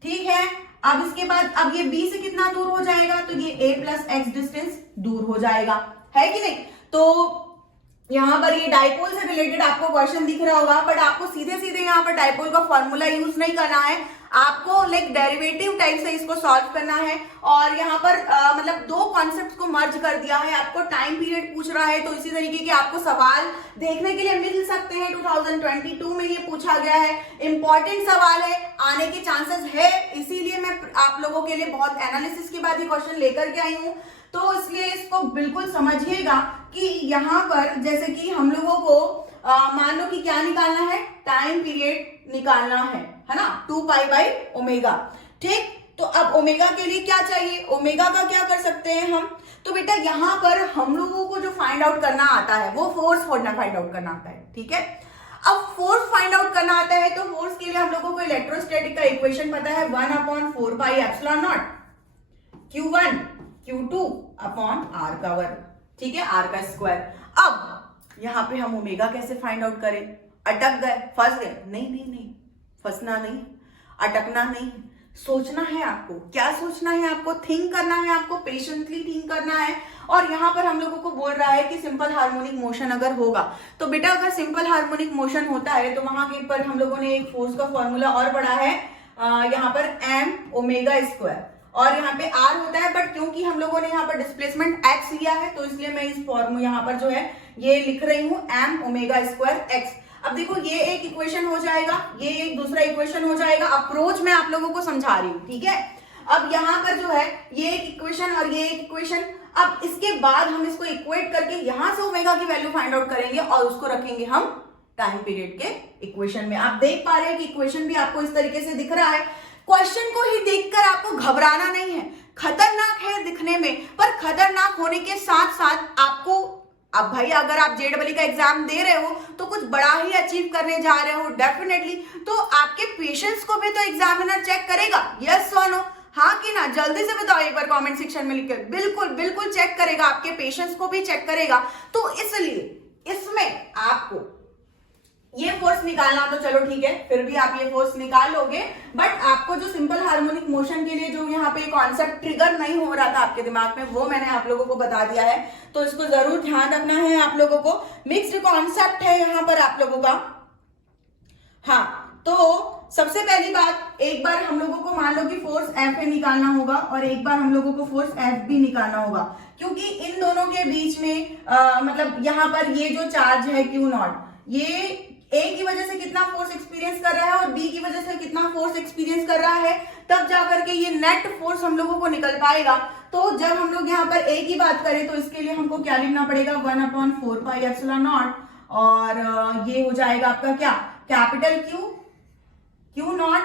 ठीक है, अब इसके बाद अब ये b से कितना दूर हो जाएगा, तो ये a + x डिस्टेंस दूर हो जाएगा, है कि नहीं। तो यहाँ पर ये डाइपोल से रिलेटेड आपको क्वेश्चन दिख रहा होगा, बट आपको सीधे सीधे यहाँ पर डाइपोल का फॉर्मूला यूज नहीं करना है, आपको लाइक डेरिवेटिव टाइप से इसको सॉल्व करना है। और यहाँ पर मतलब दो कॉन्सेप्ट्स को मर्ज कर दिया है, आपको टाइम पीरियड पूछ रहा है, तो इसी तरीके के आपको सवाल देखने के लिए मिल सकते हैं। 2022 में ये पूछा गया है, इंपॉर्टेंट सवाल है, आने के चांसेस है, इसीलिए मैं आप लोगों के लिए बहुत एनालिसिस के बाद ये क्वेश्चन लेकर के आई हूँ। तो इसलिए इसको बिल्कुल समझिएगा कि यहाँ पर जैसे कि हम लोगों को मान लो कि क्या निकालना है, टाइम पीरियड निकालना है ना, 2π/ω। ठीक, तो अब ओमेगा के लिए क्या चाहिए, ओमेगा का क्या कर सकते हैं हम, तो बेटा यहाँ पर हम लोगों को जो फाइंड आउट करना आता है वो फोर्स फाइंड आउट करना आता है, ठीक है। अब फोर्स फाइंड आउट करना आता है तो फोर्स के लिए हम लोगों को इलेक्ट्रोस्टैटिक का इक्वेशन पता है 1/4πε0 Q1 Q2 अपॉन R का वर्ग, ठीक है, R का स्क्वायर। अब यहाँ पे हम ओमेगा कैसे फाइंड आउट करें? अटक गए, फंस गए? नहीं, फंसना नहीं, अटकना नहीं, सोचना है आपको। क्या सोचना है आपको? थिंक करना है आपको, पेशेंटली थिंक करना है। और यहाँ पर हम लोगों को बोल रहा है कि सिंपल हार्मोनिक मोशन अगर होगा तो बेटा अगर सिंपल हार्मोनिक मोशन होता है तो वहां के पर हम लोगों ने एक फोर्स का फॉर्मूला और पढ़ा है, यहाँ पर m ओमेगा स्क्वायर, और यहाँ पे r होता है, बट क्योंकि हम लोगों ने यहाँ पर डिस्प्लेसमेंट x लिया है तो इसलिए मैं इस फॉर्म यहाँ पर जो है ये लिख रही हूँ m ओमेगा स्क्वायर x। अब देखो ये एक इक्वेशन हो जाएगा, ये एक दूसरा इक्वेशन हो जाएगा। अप्रोच मैं आप लोगों को समझा रही हूँ, ठीक है। अब यहाँ पर जो है ये एक इक्वेशन और ये एक इक्वेशन। अब इसके बाद हम इसको इक्वेट करके यहां से ओमेगा की वैल्यू फाइंड आउट करेंगे और उसको रखेंगे हम टाइम पीरियड के इक्वेशन में। आप देख पा रहे हैं कि इक्वेशन भी आपको इस तरीके से दिख रहा है। क्वेश्चन को ही देखकर आपको घबराना नहीं है। खतरनाक है दिखने में, पर खतरनाक होने के साथ साथ आपको, अब भाई अगर आप जेईई का एग्जाम दे रहे हो तो कुछ बड़ा ही अचीव करने जा रहे हो डेफिनेटली, तो आपके पेशेंस को भी तो एग्जामिनर चेक करेगा, यस और नो, हाँ कि ना? जल्दी से बताओ एक बार कमेंट सेक्शन में लिखकर। बिल्कुल चेक करेगा, आपके पेशेंस को भी चेक करेगा। तो इसलिए इसमें आपको ये फोर्स निकालना तो चलो ठीक है, फिर भी आप ये फोर्स निकाल लोगे, बट आपको जो सिंपल हार्मोनिक मोशन के लिए जो यहाँ पे कॉन्सेप्ट ट्रिगर नहीं हो रहा था आपके दिमाग में, वो मैंने आप लोगों को बता दिया है। तो इसको जरूर ध्यान रखना है आप लोगों को। मिक्स्ड कॉन्सेप्ट है यहाँ पर आप लोगों का। हाँ, तो सबसे पहली बात, एक बार हम लोगों को मान लो कि फोर्स एफ ए निकालना होगा और एक बार हम लोगों को फोर्स एफ बी निकालना होगा, क्योंकि इन दोनों के बीच में मतलब यहाँ पर ये जो चार्ज है क्यू नॉट, ये ए की वजह से कितना फोर्स एक्सपीरियंस कर रहा है और बी की वजह से कितना फोर्स एक्सपीरियंस कर रहा है, तब जाकर के ये नेट फोर्स हम लोगों को निकल पाएगा। तो जब हम लोग यहाँ पर ए की बात करें तो इसके लिए हमको क्या लिखना पड़ेगा, 1/4πε0, और ये हो जाएगा आपका क्या, कैपिटल क्यू नॉट।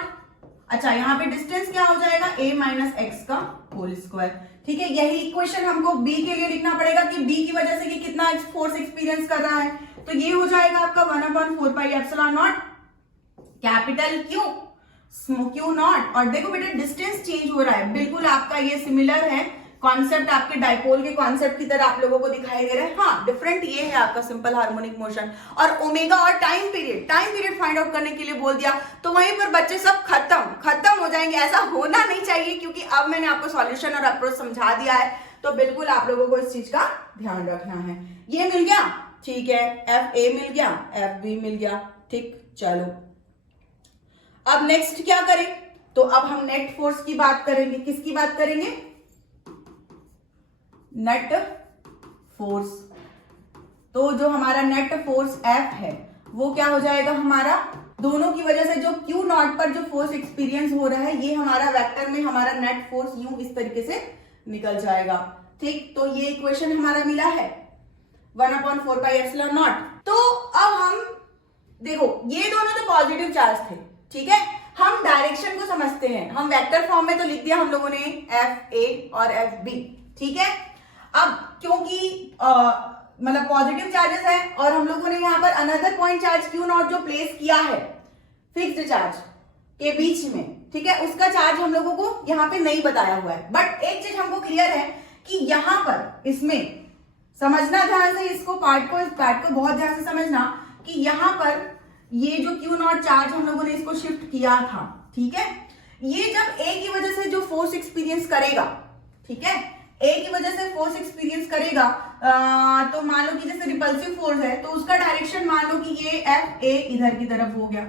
अच्छा, यहाँ पे डिस्टेंस क्या हो जाएगा, a माइनस एक्स का होल स्क्वायर, ठीक है। यही इक्वेशन हमको b के लिए लिखना पड़ेगा कि b की वजह से कि कितना फोर्स एक्सपीरियंस कर रहा है, तो ये हो जाएगा आपका 1/4πε0 कैपिटल क्यू नॉट। और देखो बेटा डिस्टेंस चेंज हो रहा है, बिल्कुल आपका ये सिमिलर है कॉन्सेप्ट, आपके डाइपोल के कॉन्सेप्ट की तरह आप लोगों को दिखाई दे रहा है। हाँ, डिफरेंट ये है आपका सिंपल हार्मोनिक मोशन। और ओमेगा और टाइम पीरियड फाइंड आउट करने के लिए बोल दिया तो वहीं पर बच्चे सब खत्म हो जाएंगे। ऐसा होना नहीं चाहिए, क्योंकि अब मैंने आपको सॉल्यूशन और अप्रोच समझा दिया है, तो बिल्कुल आप लोगों को इस चीज का ध्यान रखना है। ये मिल गया, ठीक है, एफ ए मिल गया, एफ बी मिल गया, ठीक। चलो अब नेक्स्ट क्या करें, तो अब हम नेट फोर्स की बात करेंगे। किसकी बात करेंगे, नेट फोर्स। तो जो हमारा नेट फोर्स F है वो क्या हो जाएगा, हमारा दोनों की वजह से जो Q नॉट पर जो फोर्स एक्सपीरियंस हो रहा है, ये हमारा वेक्टर में हमारा नेट फोर्स यूं इस तरीके से निकल जाएगा, ठीक। तो ये इक्वेशन हमारा मिला है 1/4πε0। तो अब हम देखो ये दोनों तो पॉजिटिव चार्ज थे, ठीक है। हम डायरेक्शन को समझते हैं, हम वेक्टर फॉर्म में तो लिख दिया हम लोगों ने एफ ए और एफ बी, ठीक है। अब क्योंकि मतलब पॉजिटिव चार्जेस है और हम लोगों ने यहाँ पर another point charge Q not जो प्लेस किया है फिक्स्ड चार्ज के बीच में, ठीक है, उसका चार्ज हम लोगों को यहाँ पे नहीं बताया हुआ है। बट एक चीज हमको क्लियर है कि यहाँ पर इसमें समझना ध्यान से, इस पार्ट को बहुत ध्यान से समझना कि यहाँ पर ये जो क्यू नॉट चार्ज हम लोगों ने इसको शिफ्ट किया था, ठीक है, ये जब ए की वजह से जो फोर्स एक्सपीरियंस करेगा, ठीक है, ए की वजह से फोर्स एक्सपीरियंस करेगा, तो मान लो कि जैसे रिपल्सिव फोर्स है तो उसका डायरेक्शन मान लो कि ये एफ ए इधर की तरफ हो गया,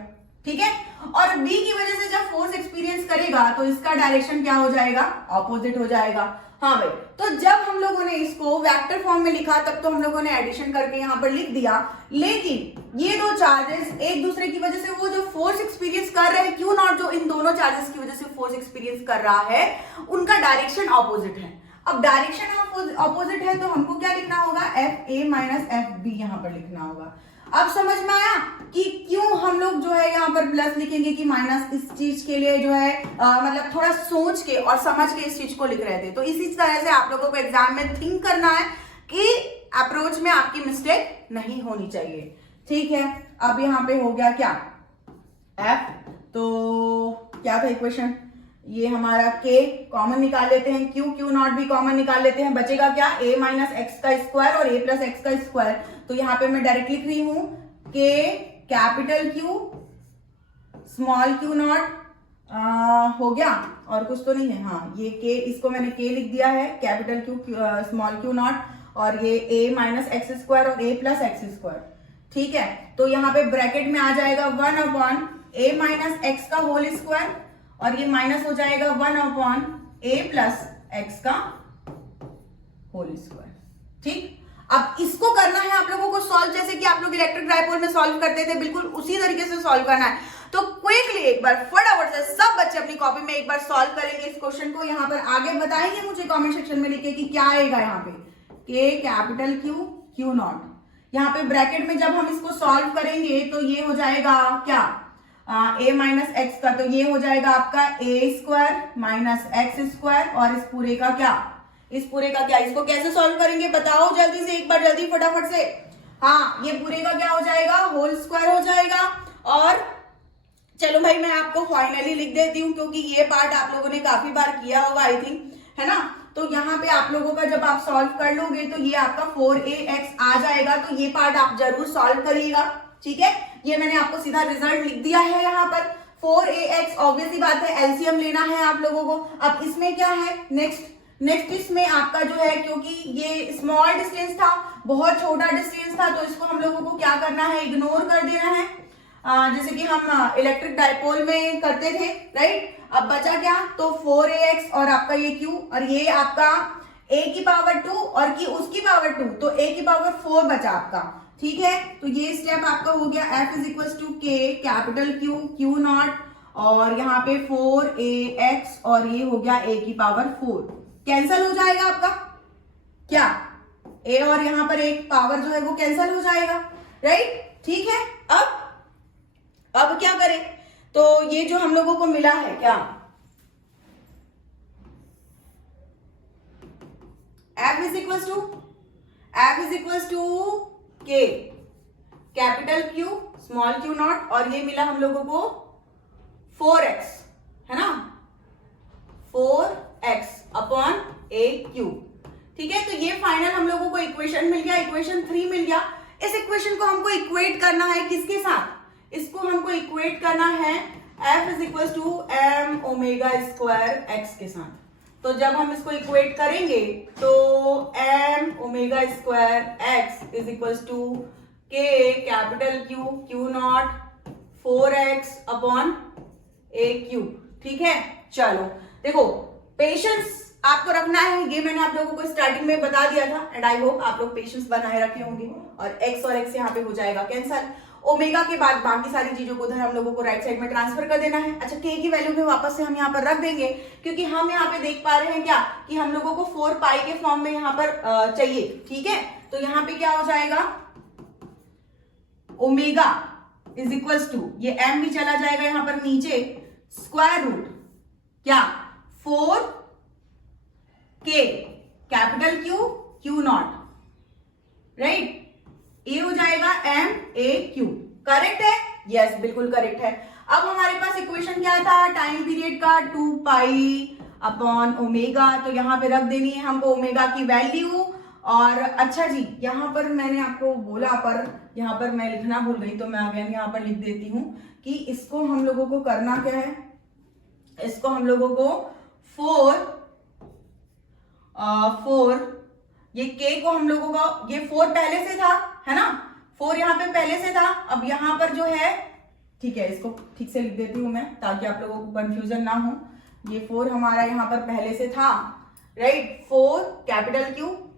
ठीक है, और बी की वजह से जब फोर्स एक्सपीरियंस करेगा तो इसका डायरेक्शन क्या हो जाएगा, ऑपोजिट हो जाएगा। हाँ भाई, तो जब हम लोगों ने इसको वेक्टर फॉर्म में लिखा तब तो हम लोगों ने एडिशन करके यहाँ पर लिख दिया, लेकिन ये दो चार्जेस एक दूसरे की वजह से वो जो फोर्स एक्सपीरियंस कर रहे हैं क्यू नॉट जो इन दोनों चार्जेस की वजह से फोर्स एक्सपीरियंस कर रहा है, उनका डायरेक्शन ऑपोजिट है। अब डायरेक्शन ऑपोजिट है तो हमको क्या लिखना होगा, F A minus F B यहाँ पर लिखना होगा। अब समझ में आया कि क्यों हम लोग जो है है यहाँ पर प्लस लिखेंगे कि माइनस, इस चीज के लिए जो है मतलब थोड़ा सोच के और समझ के इस चीज को लिख रहे थे। तो इसी तरह से आप लोगों को एग्जाम में थिंक करना है कि अप्रोच में आपकी मिस्टेक नहीं होनी चाहिए। ठीक है, अब यहाँ पे हो गया क्या f, तो क्या था इक्वेशन, ये हमारा k कॉमन निकाल लेते हैं, q नॉट भी कॉमन निकाल लेते हैं, बचेगा क्या a माइनस एक्स का स्क्वायर और a प्लस एक्स का स्क्वायर। तो यहाँ पे मैं डायरेक्ट लिख रही हूं k capital Q small q not, हो गया और कुछ तो नहीं है, हाँ ये k, इसको मैंने k लिख दिया है, capital Q small q naught, और ये a माइनस एक्स स्क्वायर और a प्लस एक्स स्क्वायर। ठीक है, तो यहाँ पे ब्रैकेट में आ जाएगा 1 अपॉन a माइनस एक्स का होल स्क्वायर और ये माइनस हो जाएगा 1 अपॉन a प्लस एक्स का होल स्क्वायर। ठीक, अब इसको करना है आप लोगों को सॉल्व, जैसे कि आप लोग इलेक्ट्रिक डाइपोल में सॉल्व करते थे, बिल्कुल उसी तरीके से सॉल्व करना है। तो क्विकली एक बार फटाफट से सब बच्चे अपनी कॉपी में एक बार सॉल्व करेंगे इस क्वेश्चन को, यहाँ पर आगे बताएंगे मुझे कमेंट सेक्शन में लिखे कि क्या आएगा यहाँ पे, k कैपिटल Q नॉट। यहाँ पे ब्रैकेट में जब हम इसको सॉल्व करेंगे तो ये हो जाएगा क्या, a माइनस एक्स का, तो ये हो जाएगा आपका a square minus x square, और इस पूरे का क्या, इस पूरे का क्या, इसको कैसे सॉल्व करेंगे बताओ जल्दी से, एक बार जल्दी फटाफट से। हाँ, ये पूरे का क्या हो जाएगा, होल स्क्वायर हो जाएगा। और चलो भाई मैं आपको फाइनली लिख देती हूँ, क्योंकि ये पार्ट आप लोगों ने काफी बार किया होगा आई थिंक, है ना। तो यहाँ पे आप लोगों का जब आप सॉल्व कर लोगे तो ये आपका 4ax आ जाएगा, तो ये पार्ट आप जरूर सॉल्व करिएगा। ठीक है, ये मैंने आपको सीधा रिजल्ट लिख दिया है यहाँ पर 4ax, ऑब्वियस ही बात है एलसीएम लेना है आप लोगों को। अब इसमें क्या है, नेक्स्ट इसमें आपका जो है, क्योंकि ये स्मॉल डिस्टेंस था, बहुत छोटा डिस्टेंस था, तो इसको हम लोगों को क्या करना है, इग्नोर कर देना है, जैसे कि हम इलेक्ट्रिक डाइपोल में करते थे, राइट। अब बचा क्या, तो 4ax और आपका ये q, और ये आपका a की पावर 2 और की उसकी पावर 2, तो a की पावर 4 बचा आपका। ठीक है, तो ये स्टेप आपका हो गया, f is equal to k capital Q naught, और यहाँ पे 4ax और ये हो गया a की पावर 4, कैंसल हो जाएगा आपका क्या, a और यहाँ पर एक पावर जो है वो कैंसल हो जाएगा, राइट। ठीक है, अब क्या करें, तो ये जो हम लोगों को मिला है क्या, f is equal to k capital Q small q naught, और ये मिला हम लोगों को 4x, है ना, 4x अपॉन aq। ठीक है, तो ये फाइनल हम लोगों को इक्वेशन मिल गया, इक्वेशन 3 मिल गया। इस इक्वेशन को हमको इक्वेट करना है किसके साथ, इसको हमको इक्वेट करना है f is equal to m omega square x के साथ। तो जब हम इसको इक्वेट करेंगे तो m omega square x is equal to k capital Q naught 4x upon aq। ठीक है, चलो देखो पेशेंस आपको रखना है, ये मैंने आप लोगों को स्टार्टिंग में बता दिया था, एंड आई होप आप लोग पेशेंस बनाए रखे होंगे। और x और x यहाँ पे हो जाएगा कैंसल, ओमेगा के बाद बाकी सारी चीजों को उधर हम लोगों को राइट साइड में ट्रांसफर कर देना है। अच्छा, k की वैल्यू भी वापस से हम यहाँ पर रख देंगे, क्योंकि हम यहाँ पे देख पा रहे हैं क्या कि हम लोगों को 4 पाई के फॉर्म में यहाँ पर चाहिए। ठीक है, तो यहाँ पे क्या हो जाएगा, ओमेगा इज इक्वल टू, ये m भी चला जाएगा यहाँ पर नीचे, स्क्वायर रूट क्या 4k capital Q not, right, ये हो जाएगा MAQ। करेक्ट है, यस बिल्कुल करेक्ट है। अब हमारे पास इक्वेशन क्या था, टाइम पीरियड का 2 पाई अपॉन ओमेगा, तो यहाँ पे रख देनी है हमको ओमेगा की वैल्यू। और अच्छा जी, यहाँ पर मैंने आपको बोला पर यहाँ पर मैं लिखना भूल गई, तो मैं अगेन यहाँ पर लिख देती हूँ कि इसको हम लोगों को करना क्या है, इसको हम लोगों को 4 ये k को हम लोगों का, ये 4 पहले से था, है ना, 4 यहाँ पे पहले से था। अब यहाँ पर जो है, ठीक है, इसको ठीक से लिख देती हूँ मैं ताकि आप लोगों को कंफ्यूजन ना हो। ये 4 हमारा यहाँ पर पहले से था, राइट, 4 कैपिटल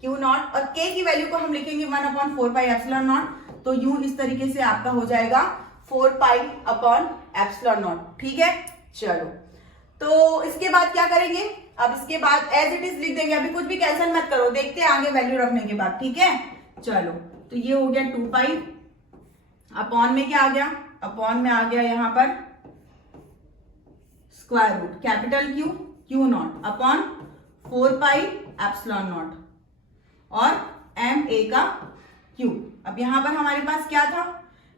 Q नॉट, और k की वैल्यू को हम लिखेंगे 1 अपॉन 4 पाई एप्सिलॉन नॉट। तो यूं इस तरीके से आपका हो जाएगा 4 पाई अपॉन एप्सिलॉन नॉट। ठीक है, चलो तो इसके बाद क्या करेंगे, अब इसके बाद एज इट इज लिख देंगे, अभी कुछ भी कैंसिल मत करो, देखते हैं आगे वैल्यू रखने के बाद। ठीक है, चलो तो ये हो गया 2 पाई अपॉन में क्या आ गया अपॉन में आ गया यहाँ पर square root capital Q Q naught upon 4 pi epsilon naught और एम ए का क्यूब। अब यहाँ पर हमारे पास क्या था,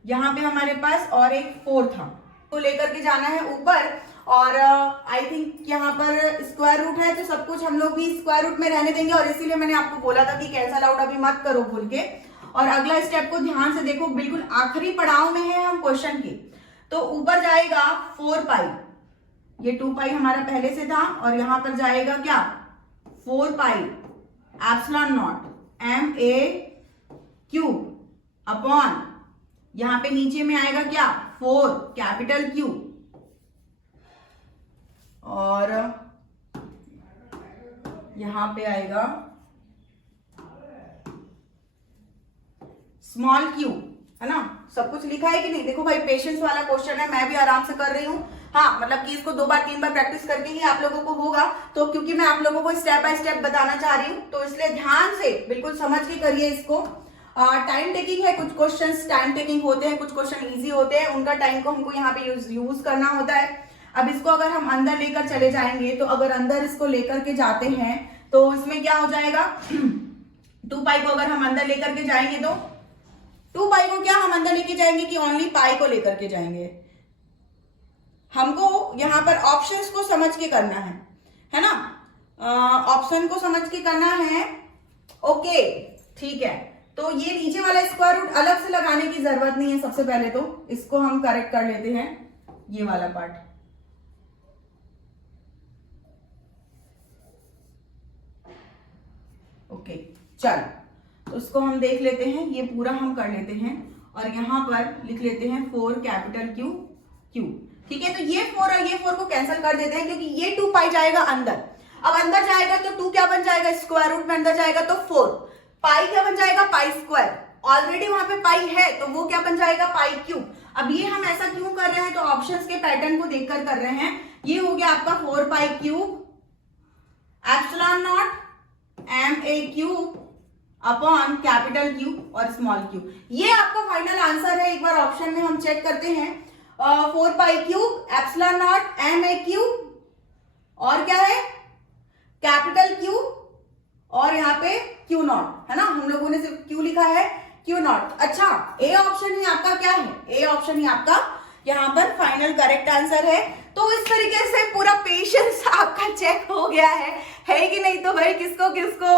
यहाँ पे हमारे पास और एक 4 था, तो लेकर के जाना है ऊपर। और आई थिंक यहाँ पर स्क्वायर रूट है तो सब कुछ हम लोग भी स्क्वायर रूट में रहने देंगे, और इसीलिए मैंने आपको बोला था कि कैंसल आउट अभी मत करो भूल के। और अगला स्टेप को ध्यान से देखो, बिल्कुल आखिरी पड़ाव में है हम क्वेश्चन के। तो ऊपर जाएगा 4 पाई, ये 2 पाई हमारा पहले से था, और यहां पर जाएगा क्या 4 pi epsilon naught M A cube upon यहां पे नीचे में आएगा क्या 4 कैपिटल क्यू और यहां पे आएगा स्मॉल क्यू, है ना। सब कुछ लिखा है कि नहीं? देखो भाई पेशेंस वाला क्वेश्चन है, मैं भी आराम से कर रही हूँ। हाँ मतलब कि इसको 2 बार 3 बार प्रैक्टिस करके ही आप लोगों को होगा, तो क्योंकि मैं आप लोगों को स्टेप बाय स्टेप बताना चाह रही हूँ, तो इसलिए ध्यान से बिल्कुल समझ के करिए इसको। टाइम टेकिंग है, कुछ क्वेश्चंस टाइम टेकिंग होते हैं, कुछ क्वेश्चन इजी होते हैं, उनका टाइम को हमको यहाँ पे यूज करना होता है। अब इसको अगर हम अंदर लेकर चले जाएंगे, तो अगर अंदर इसको लेकर के जाते हैं तो इसमें क्या हो जाएगा 2 पाई को अगर हम अंदर लेकर के जाएंगे, तो 2 पाई को क्या हम अंदर लेके जाएंगे कि ओनली पाई को लेकर के जाएंगे। हमको यहाँ पर ऑप्शंस को समझ के करना है ना, ऑप्शन को समझ के करना है। ओके ठीक है, तो ये नीचे वाला स्क्वायर रूट अलग से लगाने की जरूरत नहीं है। सबसे पहले तो इसको हम करेक्ट कर लेते हैं, ये वाला पार्ट। ओके चलो, तो इसको हम देख लेते हैं, ये पूरा हम कर लेते हैं और यहां पर लिख लेते हैं 4 कैपिटल क्यू क्यू। ठीक है, तो ये 4 और ये 4 को कैंसिल कर देते हैं, क्योंकि ये 2 पाई जाएगा अंदर। अब अंदर जाएगा तो 2 क्या बन जाएगा, स्क्वायर रूट में अंदर जाएगा तो 4। पाई क्या बन जाएगा, पाई स्क्वायर। ऑलरेडी वहां पे पाई है तो वो क्या बन जाएगा, पाई क्यूब। अब ये हम ऐसा क्यों कर रहे हैं, तो ऑप्शंस के पैटर्न को देखकर कर रहे हैं। ये हो गया आपका 4 pi cube epsilon naught M A cube upon capital cube और स्मॉल क्यूब। ये आपका फाइनल आंसर है। एक बार ऑप्शन में हम चेक करते हैं, 4 pi cube epsilon naught M A cube और क्या है कैपिटल क्यूब और यहाँ पे क्यू नॉट, है ना। हम लोगों ने सिर्फ क्यू लिखा है, क्यू नॉट। अच्छा, ए ऑप्शन ही आपका क्या है, ए ऑप्शन ही आपका यहाँ पर फाइनल करेक्ट आंसर है। तो इस तरीके से पूरा पेशेंस आपका चेक हो गया है कि नहीं। तो भाई किसको किसको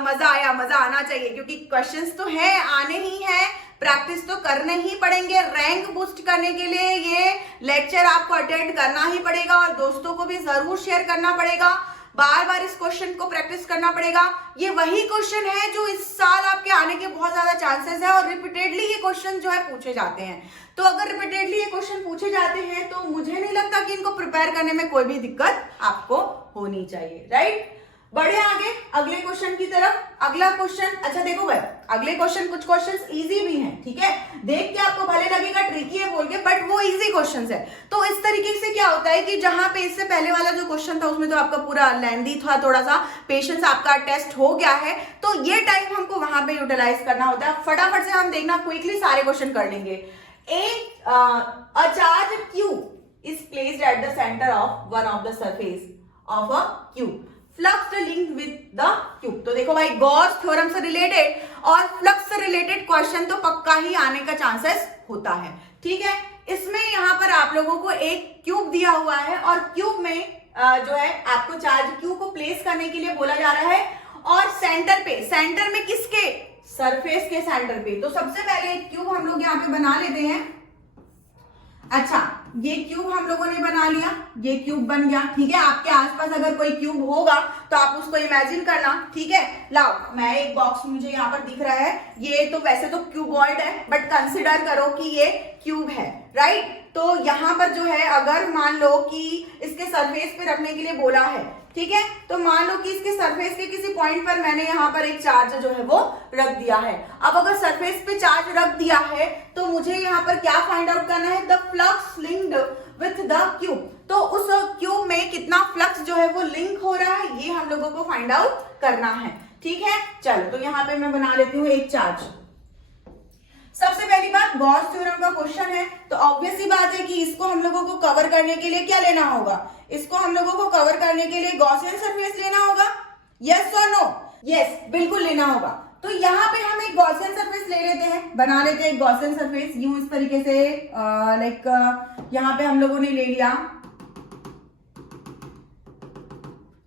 मजा आया, मजा आना चाहिए, क्योंकि क्वेश्चंस तो है, आने ही है, प्रैक्टिस तो करने ही पड़ेंगे। रैंक बूस्ट करने के लिए ये लेक्चर आपको अटेंड करना ही पड़ेगा और दोस्तों को भी जरूर शेयर करना पड़ेगा। बार बार इस क्वेश्चन को प्रैक्टिस करना पड़ेगा। ये वही क्वेश्चन है जो इस साल आपके आने के बहुत ज्यादा चांसेस है और रिपीटेडली ये क्वेश्चन जो है पूछे जाते हैं। तो अगर रिपीटेडली ये क्वेश्चन पूछे जाते हैं तो मुझे नहीं लगता कि इनको प्रिपेयर करने में कोई भी दिक्कत आपको होनी चाहिए, राइट। बढ़े आगे अगले क्वेश्चन की तरफ। अगला क्वेश्चन, अच्छा देखो भाई, अगले क्वेश्चन कुछ क्वेश्चंस इजी भी हैं, ठीक है। देख के आपको भले लगेगा ट्रिकी है बोल के, बट वो इजी क्वेश्चंस है। तो इस तरीके से क्या होता है कि जहां पे इससे पहले वाला जो क्वेश्चन था उसमें तो आपका पूरा लेंथी था, थोड़ा सा पेशेंस आपका टेस्ट हो गया है, तो ये टाइम हमको वहां पे यूटिलाइज करना होता है। फटाफट से हम देखना क्विकली सारे क्वेश्चन कर लेंगे। A charge Q is placed at the center of one of the surface of a cube. Flux linked with the cube. तो देखो भाई, गॉस थ्योरम से रिलेटेड और फ्लक्स से रिलेटेड क्वेश्चन तो पक्का ही आने का चांसेस होता है, ठीक है। इसमें यहाँ पर आप लोगों को एक क्यूब दिया हुआ है और क्यूब में जो है आपको चार्ज क्यू को प्लेस करने के लिए बोला जा रहा है, और सेंटर में किसके, सरफेस के सेंटर पे। तो सबसे पहले एक क्यूब हम लोग यहाँ पे बना लेते हैं। अच्छा, ये क्यूब हम लोगों ने बना लिया, ये क्यूब बन गया, ठीक है। आपके आसपास अगर कोई क्यूब होगा तो आप उसको इमेजिन करना, ठीक है। लाओ, मैं एक बॉक्स मुझे यहाँ पर दिख रहा है, ये तो वैसे तो क्यूबॉइड है, बट कंसिडर करो कि ये क्यूब है, राइट। तो यहाँ पर जो है, अगर मान लो कि इसके सरफेस पे रखने के लिए बोला है, ठीक है, तो मान लो कि इसके सरफेस के किसी पॉइंट पर मैंने यहाँ पर एक चार्ज जो है वो रख दिया है। अब अगर सरफेस पे चार्ज रख दिया है तो मुझे यहाँ पर क्या फाइंड आउट करना है, the flux linked with the cube. तो उस क्यूब में कितना फ्लक्स जो है वो लिंक हो रहा है, ये हम लोगों को फाइंड आउट करना है, ठीक है। चलो, तो यहाँ पे मैं बना लेती हूँ एक चार्ज। सबसे पहली बात, गॉस थ्योरम का क्वेश्चन है तो ऑब्वियस सी बात है कि इसको हम लोगों को कवर करने के लिए क्या लेना होगा, इसको हम लोगों को कवर करने के लिए गॉसियन सरफेस लेना होगा। यस और नो? यस, बिल्कुल लेना होगा। तो यहाँ पे हम एक गॉसियन सरफेस ले लेते हैं, बना लेते हैं एक गॉसियन सरफेस यूं इस तरीके से, लाइक यहाँ पे हम लोगों ने ले लिया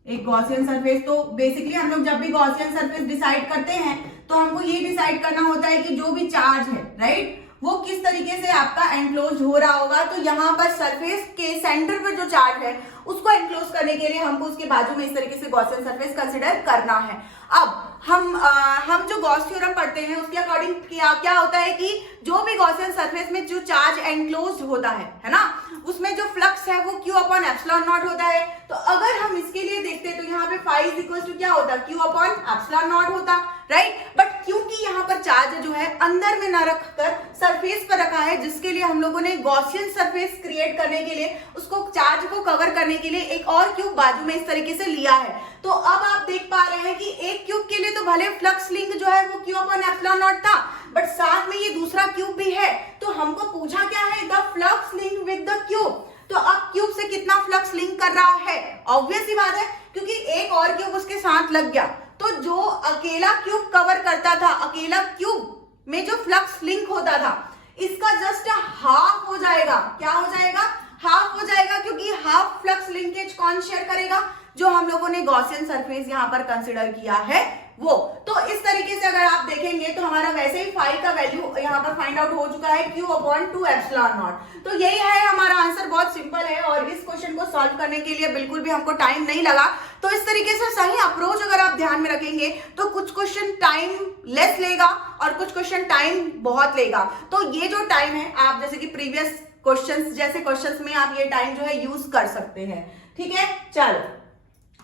एक गॉसियन सरफेस। तो बेसिकली हम लोग जब भी गॉसियन सरफेस डिसाइड करते हैं तो हमको ये डिसाइड करना होता है कि जो भी चार्ज है, राइट, वो किस तरीके से आपका एनक्लोज हो रहा होगा। तो यहाँ पर सरफेस के सेंटर पर जो चार्ज है उसको एनक्लोज करने के लिए हमको उसके बाजू में इस तरीके से गॉसियन सरफेस कंसिडर करना है। अब हम जो गॉस थ्योरम पढ़ते हैं उसके अकॉर्डिंग क्या होता है कि जो भी गॉसियन सरफेस में जो चार्ज एनक्लोज होता है ना, उसमें जो फ्लक्स है वो Q अपॉन एप्सिलॉन नॉट होता है। तो अगर हम इसके लिए देखते हैं तो यहाँ पे फाई इज इक्वल टू क्या होता, Q अपॉन एप्सिलॉन नॉट होता, राइट। बट क्योंकि यहाँ पर चार्ज जो है अंदर में ना रखकर सरफेस पर रखा है, जिसके लिए हम लोगों ने गॉसियन सरफेस क्रिएट करने के लिए, उसको चार्ज को कवर करने के लिए एक और क्यूब बाजू में इस तरीके से लिया है। तो अब आप देख पा रहे हैं कि एक क्यूब के लिए तो भले फ्लक्स लिंक जो है वो Q अपॉन एप्सिलॉन नॉट था, बट साथ में ये दूसरा क्यूब भी है। तो हमको पूछा क्या है, the flux link with the cube. तो अब क्यूब से कितना फ्लक्स लिंक कर रहा है, ऑब्वियस ही बात है, क्योंकि एक और क्यूब उसके साथ लग गया। तो जो अकेला क्यूब कवर करता था, अकेला क्यूब में जो फ्लक्स लिंक होता था, इसका जस्ट हाफ हो जाएगा। क्या हो जाएगा? हाफ हो जाएगा, क्योंकि हाफ फ्लक्स लिंकेज कौन शेयर करेगा, जो हम लोगों ने गॉसियन सरफेस यहाँ पर कंसिडर किया है वो। तो इस तरीके से अगर आप देखेंगे तो हमारा वैसे ही फाई का वैल्यू यहाँ पर फाइंड आउट हो चुका है, Q अपॉन 2 एप्सिलॉन नॉट। तो यही है हमारा आंसर, बहुत सिंपल है और इस क्वेश्चन को सॉल्व करने के लिए बिल्कुल भी हमको टाइम नहीं लगा। तो इस तरीके से सही अप्रोच अगर आप ध्यान में रखेंगे तो कुछ क्वेश्चन टाइम लेस लेगा और कुछ क्वेश्चन टाइम बहुत लेगा। तो ये जो टाइम है, आप जैसे कि प्रीवियस क्वेश्चंस जैसे क्वेश्चंस में आप ये टाइम जो है यूज कर सकते हैं। ठीक है, चलो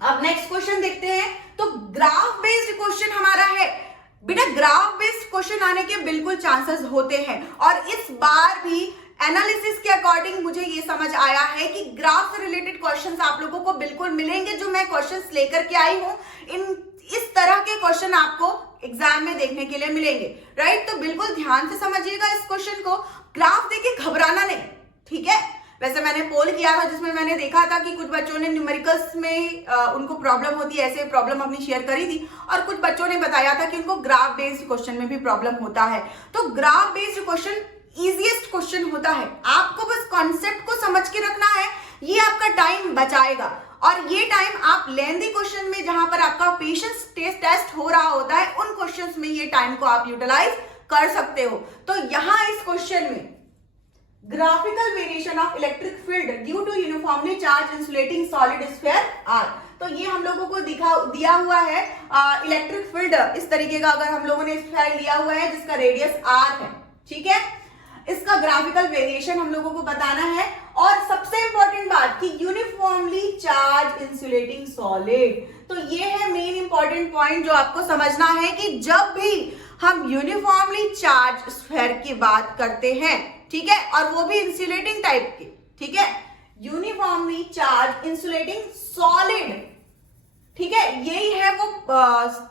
अब नेक्स्ट क्वेश्चन देखते हैं। तो ग्राफ बेस्ड क्वेश्चन हमारा है। बेटा ग्राफ बेस्ड क्वेश्चन आने के बिल्कुल चांसेस होते हैं और इस बार भी एनालिसिस के अकॉर्डिंग मुझे ये समझ आया है कि ग्राफ से रिलेटेड क्वेश्चंस आप लोगों को बिल्कुल मिलेंगे। जो मैं क्वेश्चंस लेकर के आई हूं, इस तरह के क्वेश्चन आपको एग्जाम में देखने के लिए मिलेंगे, राइट। तो बिल्कुल ध्यान से समझिएगा इस क्वेश्चन को। ग्राफ देखे घबराना नहीं, ठीक है। वैसे मैंने पोल किया था जिसमें मैंने देखा था कि कुछ बच्चों ने न्यूमेरिकल्स में उनको प्रॉब्लम होती है, ऐसे प्रॉब्लम अपनी शेयर करी थी, और कुछ बच्चों ने बताया था कि उनको ग्राफ बेस्ड क्वेश्चन में भी प्रॉब्लम होता है। तो graph based question easiest question होता है, आपको बस कॉन्सेप्ट को समझ के रखना है, ये आपका टाइम बचाएगा। और ये टाइम आप लेंथी क्वेश्चन में जहां पर आपका पेशेंस टेस्ट हो रहा होता है, उन क्वेश्चंस में ये टाइम को आप यूटिलाइज कर सकते हो। तो यहां इस क्वेश्चन में graphical variation of electric field due to uniformly charge insulating solid sphere are. तो ये हम लोगों को दिया हुआ है इलेक्ट्रिक फील्ड इस तरीके का, अगर हम लोगों ने स्फीयर लिया हुआ है जिसका रेडियस आर है, ठीक है। इसका ग्राफिकल वेरिएशन हम लोगों को बताना है। और सबसे इंपॉर्टेंट बात कि यूनिफॉर्मली चार्ज इंसुलेटिंग सॉलिड, तो ये है मेन इंपॉर्टेंट पॉइंट जो आपको समझना है कि जब भी हम यूनिफॉर्मली चार्ज स्फीयर की बात करते हैं, ठीक है, और वो भी इंसुलेटिंग टाइप की, ठीक है, यूनिफॉर्मली चार्ज इंसुलेटिंग सॉलिड, ठीक है, यही है वो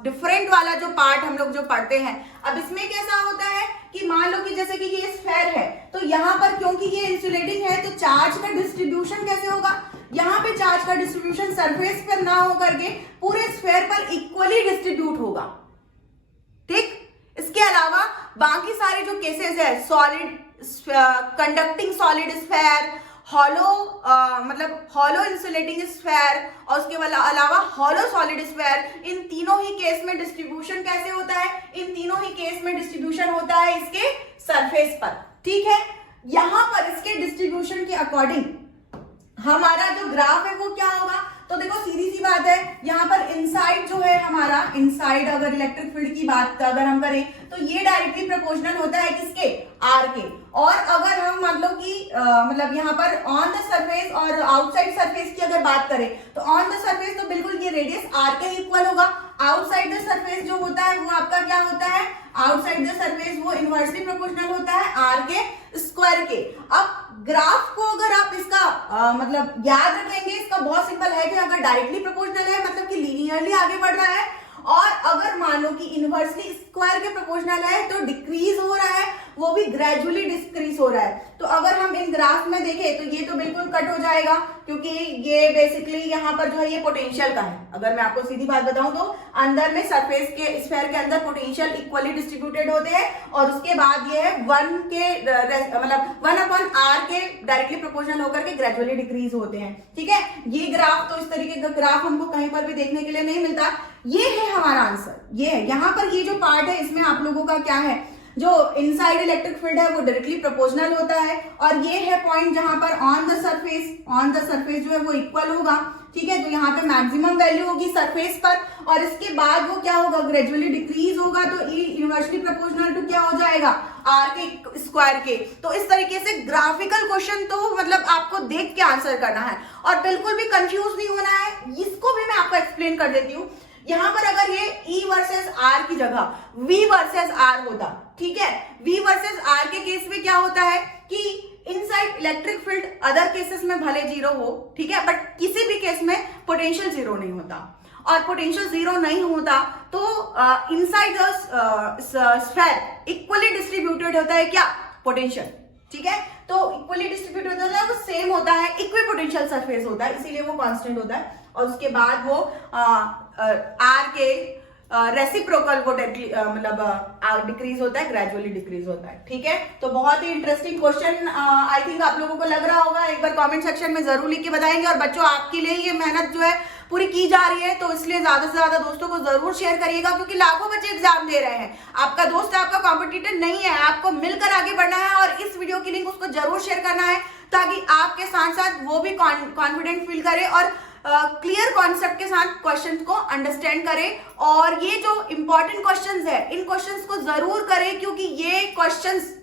डिफरेंट वाला जो पार्ट हम लोग जो पढ़ते हैं। अब इसमें कैसा होता है कि मान लो कि जैसे कि ये स्फीयर है, तो यहां पर क्योंकि ये इंसुलेटिंग है तो चार्ज का डिस्ट्रीब्यूशन कैसे होगा, यहां पे चार्ज का डिस्ट्रीब्यूशन सरफेस पर ना हो करके पूरे स्फीयर पर इक्वली डिस्ट्रीब्यूट होगा, ठीक। इसके अलावा बाकी सारे जो केसेस है, solid conducting solid sphere, hollow मतलब हॉलो इंसुलेटिंग स्फीयर और उसके अलावा हॉलो सॉलिड स्फीयर, इन तीनों ही केस में डिस्ट्रीब्यूशन कैसे होता है, इन तीनों ही केस में डिस्ट्रीब्यूशन होता है इसके सरफेस पर, ठीक है। यहां पर इसके डिस्ट्रीब्यूशन के अकॉर्डिंग हमारा जो ग्राफ है वो क्या होगा, तो देखो सीधी सी बात है, यहाँ पर इनसाइड जो है हमारा, इनसाइड अगर इलेक्ट्रिक फील्ड की बात अगर हम करें तो ये डायरेक्टली प्रोपोर्शनल होता है किसके, आर के। और अगर हम मतलब कि मतलब यहाँ पर ऑन द सरफेस और आउटसाइड सरफेस की अगर बात करें तो ऑन द सरफेस तो बिल्कुल ये रेडियस आर के इक्वल होगा। आउटसाइड द सरफेस जो होता है वो आपका क्या होता है, आउटसाइड द सरफेस वो इनवर्सली प्रोपोर्शनल होता है आर के स्क्वायर के। अब ग्राफ को अगर आप इसका मतलब याद रखेंगे, इसका बहुत सिंपल है कि अगर डायरेक्टली प्रोपोर्शनल है मतलब कि लीनियरली आगे बढ़ रहा है, और अगर मान लो कि इनवर्सली स्क्वायर के प्रोपोर्शनल है तो डिक्रीज हो रहा है, वो भी ग्रेजुअली डिक्रीज हो रहा है। तो अगर हम इन ग्राफ में देखें तो ये तो बिल्कुल कट हो जाएगा, क्योंकि ये बेसिकली यहाँ पर जो है ये पोटेंशियल का है। अगर मैं आपको सीधी बात बताऊं तो अंदर में सरफेस के स्फीयर के अंदर पोटेंशियल इक्वली डिस्ट्रीब्यूटेड होते हैं, और उसके बाद ये है 1 के मतलब 1/r के डायरेक्टली प्रोपोर्शनल होकर के ग्रेजुअली डिक्रीज होते हैं। ठीक है, ये ग्राफ तो इस तरीके का ग्राफ हमको कहीं पर भी देखने के लिए नहीं मिलता। ये है हमारा आंसर, ये है। यहाँ पर ये जो पार्ट है इसमें आप लोगों का क्या है, जो इनसाइड इलेक्ट्रिक फील्ड है वो डायरेक्टली प्रोपोर्शनल होता है, और ये है पॉइंट जहां पर ऑन द सरफेस जो है वो इक्वल होगा। ठीक है, तो यहाँ पे मैक्सिमम वैल्यू होगी सरफेस पर, और इसके बाद वो क्या होगा, ग्रेजुअली डिक्रीज होगा, तो ई इनवर्सली प्रोपोर्शनल टू क्या हो जाएगा, आर के स्क्वायर के। तो इस तरीके से ग्राफिकल क्वेश्चन तो मतलब आपको देख के आंसर करना है, और बिल्कुल भी कंफ्यूज नहीं होना है। इसको भी मैं आपको एक्सप्लेन कर देती हूँ। यहां पर अगर ये E वर्सेस R की जगह V वर्सेस R होता, ठीक है, V वर्सेस R के केस में क्या होता है कि inside electric field other cases में भले जीरो हो, ठीक है, बट किसी भी केस में पोटेंशियल जीरो नहीं होता, और पोटेंशियल जीरो नहीं होता तो inside the sphere equally distributed होता है क्या, पोटेंशियल। ठीक है, तो इक्वली डिस्ट्रीब्यूटेड होता है, वो सेम होता है, इक्वी पोटेंशियल सरफेस होता है, इसीलिए वो कांस्टेंट होता है, और उसके बाद वो आर के रेसिप्रोकल वो मतलब डिक्रीज होता है, ग्रेजुअली डिक्रीज होता है। ठीक है, तो बहुत ही इंटरेस्टिंग क्वेश्चन आई थिंक आप लोगों को लग रहा होगा। एक बार कमेंट सेक्शन में जरूर लिख के बताएंगे, और बच्चों आपके लिए ये मेहनत जो है पूरी की जा रही है, तो इसलिए ज्यादा से ज्यादा दोस्तों को जरूर शेयर करिएगा, क्योंकि लाखों बच्चे एग्जाम दे रहे हैं। आपका दोस्त है, आपका कॉम्पिटिटर नहीं है, आपको मिलकर आगे बढ़ना है, और इस वीडियो की लिंक उसको जरूर शेयर करना है, ताकि आपके साथ साथ वो भी कॉन्फिडेंट फील करे और क्लियर कॉन्सेप्ट के साथ क्वेश्चंस को अंडरस्टैंड करें। और ये जो इंपॉर्टेंट क्वेश्चंस है, इन क्वेश्चंस को जरूर करें, क्योंकि ये क्वेश्चंस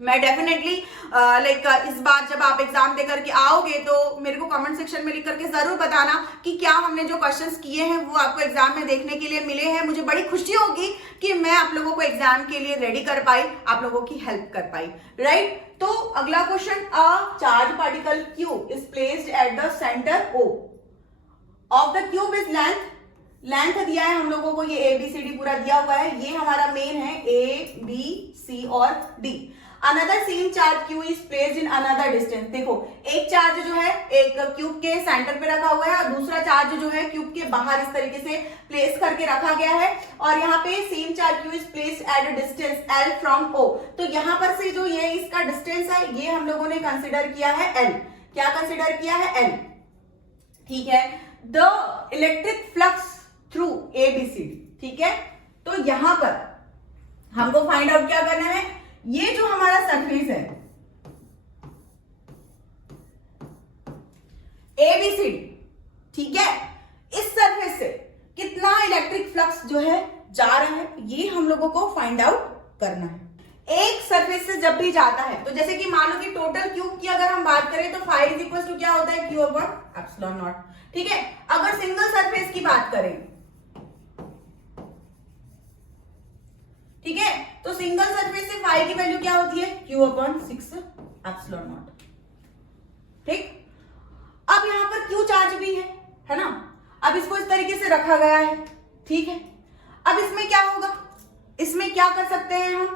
मैं डेफिनेटली इस बार जब आप एग्जाम देकर के आओगे तो मेरे को कमेंट सेक्शन में लिख करके जरूर बताना कि क्या हमने जो क्वेश्चंस किए हैं वो आपको एग्जाम में देखने के लिए मिले हैं। मुझे बड़ी खुशी होगी कि मैं आप लोगों को एग्जाम के लिए रेडी कर पाई, आप लोगों की हेल्प कर पाई, राइट। तो अगला question, a charge particle cube is placed at the centre O of the cube is length दिया है हम लोगों को, ये ABCD पूरा दिया हुआ है, ये हमारा मेन है ABC और D। Another same charge Q is placed in another distance. देखो, एक चार्ज जो है एक क्यूब के सेंटर पे रखा हुआ है, और दूसरा चार्ज जो है क्यूब के बाहर इस तरीके से प्लेस करके रखा गया है, और यहाँ पे same charge Q is placed at a distance L from O। तो यहाँ पर से जो ये इसका डिस्टेंस है, ये हम लोगों ने कंसिडर किया है L। क्या कंसिडर किया है, L। ठीक है, the electric flux through ABCD। ठीक है, तो यहां पर हमको फाइंड आउट क्या करना है, ये जो हमारा सरफेस है ABCD, ठीक है, इस सरफेस से कितना इलेक्ट्रिक फ्लक्स जो है जा रहा है, ये हम लोगों को फाइंड आउट करना है। एक सरफेस से जब भी जाता है, तो जैसे कि मान लो कि टोटल क्यूब की अगर हम बात करें तो फाई इज इक्वल टू क्या होता है, Q अपॉन एप्सिलॉन नॉट। ठीक है, अगर सिंगल सरफेस की बात करें, ठीक है, तो सिंगल सरफेस से फाई की वैल्यू क्या होती है, Q अपॉन 6 एप्सिलॉन नॉट। ठीक, अब यहां पर Q चार्ज भी है ना, अब इसको इस तरीके से रखा गया है। ठीक है, अब इसमें क्या होगा, इसमें क्या कर सकते हैं हम,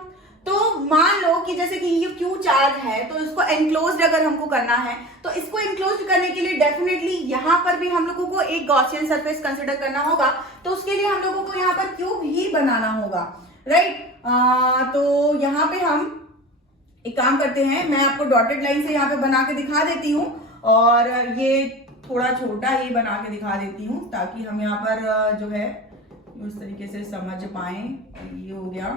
तो मान लो कि जैसे कि ये Q चार्ज है, तो इसको एनक्लोज्ड अगर हमको करना है, तो इसको एनक्लोज्ड करने के लिए डेफिनेटली यहां पर भी हम लोगों को एक गॉसियन सरफेस कंसीडर करना होगा, तो उसके लिए हम लोगों को यहां पर क्यूब ही बनाना होगा, राइट। तो यहां पे हम एक काम करते हैं, मैं आपको डॉटेड लाइन से यहाँ पे बना के दिखा देती हूँ, और ये थोड़ा छोटा ही बना के दिखा देती हूँ, ताकि हम यहाँ पर जो है उस तरीके से समझ पाए। ये हो गया,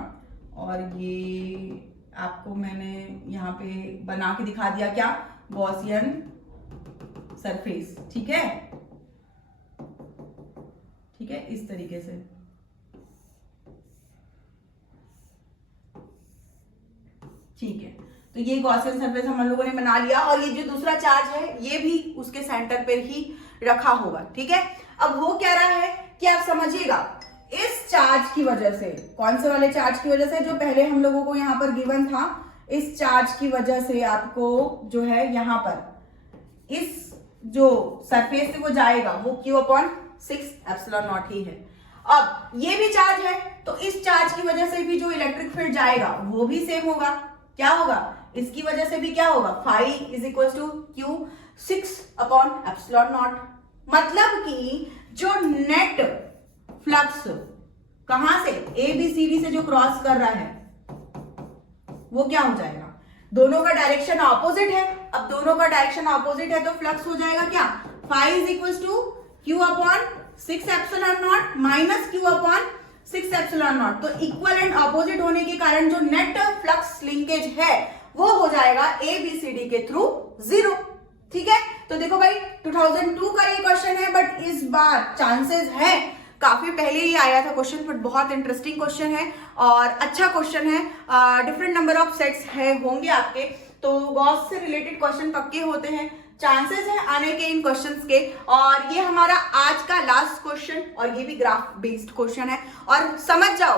और ये आपको मैंने यहाँ पे बना के दिखा दिया, क्या, गॉसियन सरफेस। ठीक है, ठीक है, इस तरीके से। ठीक है, तो ये गॉसियन सरफेस हम लोगों ने बना लिया, और ये जो दूसरा चार्ज है ये भी उसके सेंटर पर ही रखा होगा। ठीक है, अब हो क्या रहा है कि आप समझिएगा, इस चार्ज की वजह से, कौन से वाले चार्ज की वजह से, जो पहले हम लोगों को यहाँ पर गिवन था, इस चार्ज की वजह से आपको जो है यहाँ पर इस जो सरफेस से वो जाएगा वो Q अपॉन 6 एप्सिलॉन नॉट ही है। अब ये भी चार्ज है, तो इस चार्ज की वजह से भी जो इलेक्ट्रिक फील्ड जाएगा वो भी सेम होगा। क्या होगा? इसकी वजह से भी क्या होगा? Phi is equal to Q 6/ε0। मतलब कि जो नेट फ्लक्स कहां से, ABCD से जो क्रॉस कर रहा है वो क्या हो जाएगा? दोनों का डायरेक्शन ऑपोजिट है। अब दोनों का डायरेक्शन ऑपोजिट है तो फ्लक्स हो जाएगा क्या? Phi is equal to Q/6ε0 minus Q/6ε0। तो इक्वल एंड ऑपोजिट होने के कारण जो नेट फ्लक्स लिंकेज है वो हो जाएगा ABCD के थ्रू 0। ठीक है, तो देखो भाई 2002 का ये क्वेश्चन है, बट इस बार चांसेस है, काफी पहले ही आया था क्वेश्चन, बट बहुत इंटरेस्टिंग क्वेश्चन है और अच्छा क्वेश्चन है। डिफरेंट नंबर ऑफ सेट्स है होंगे आपके, तो गॉस से रिलेटेड क्वेश्चन पक्के होते हैं, चांसेस है आने के इन क्वेश्चंस के। और ये हमारा आज का लास्ट क्वेश्चन और ये भी ग्राफ बेस्ड क्वेश्चन है। और समझ जाओ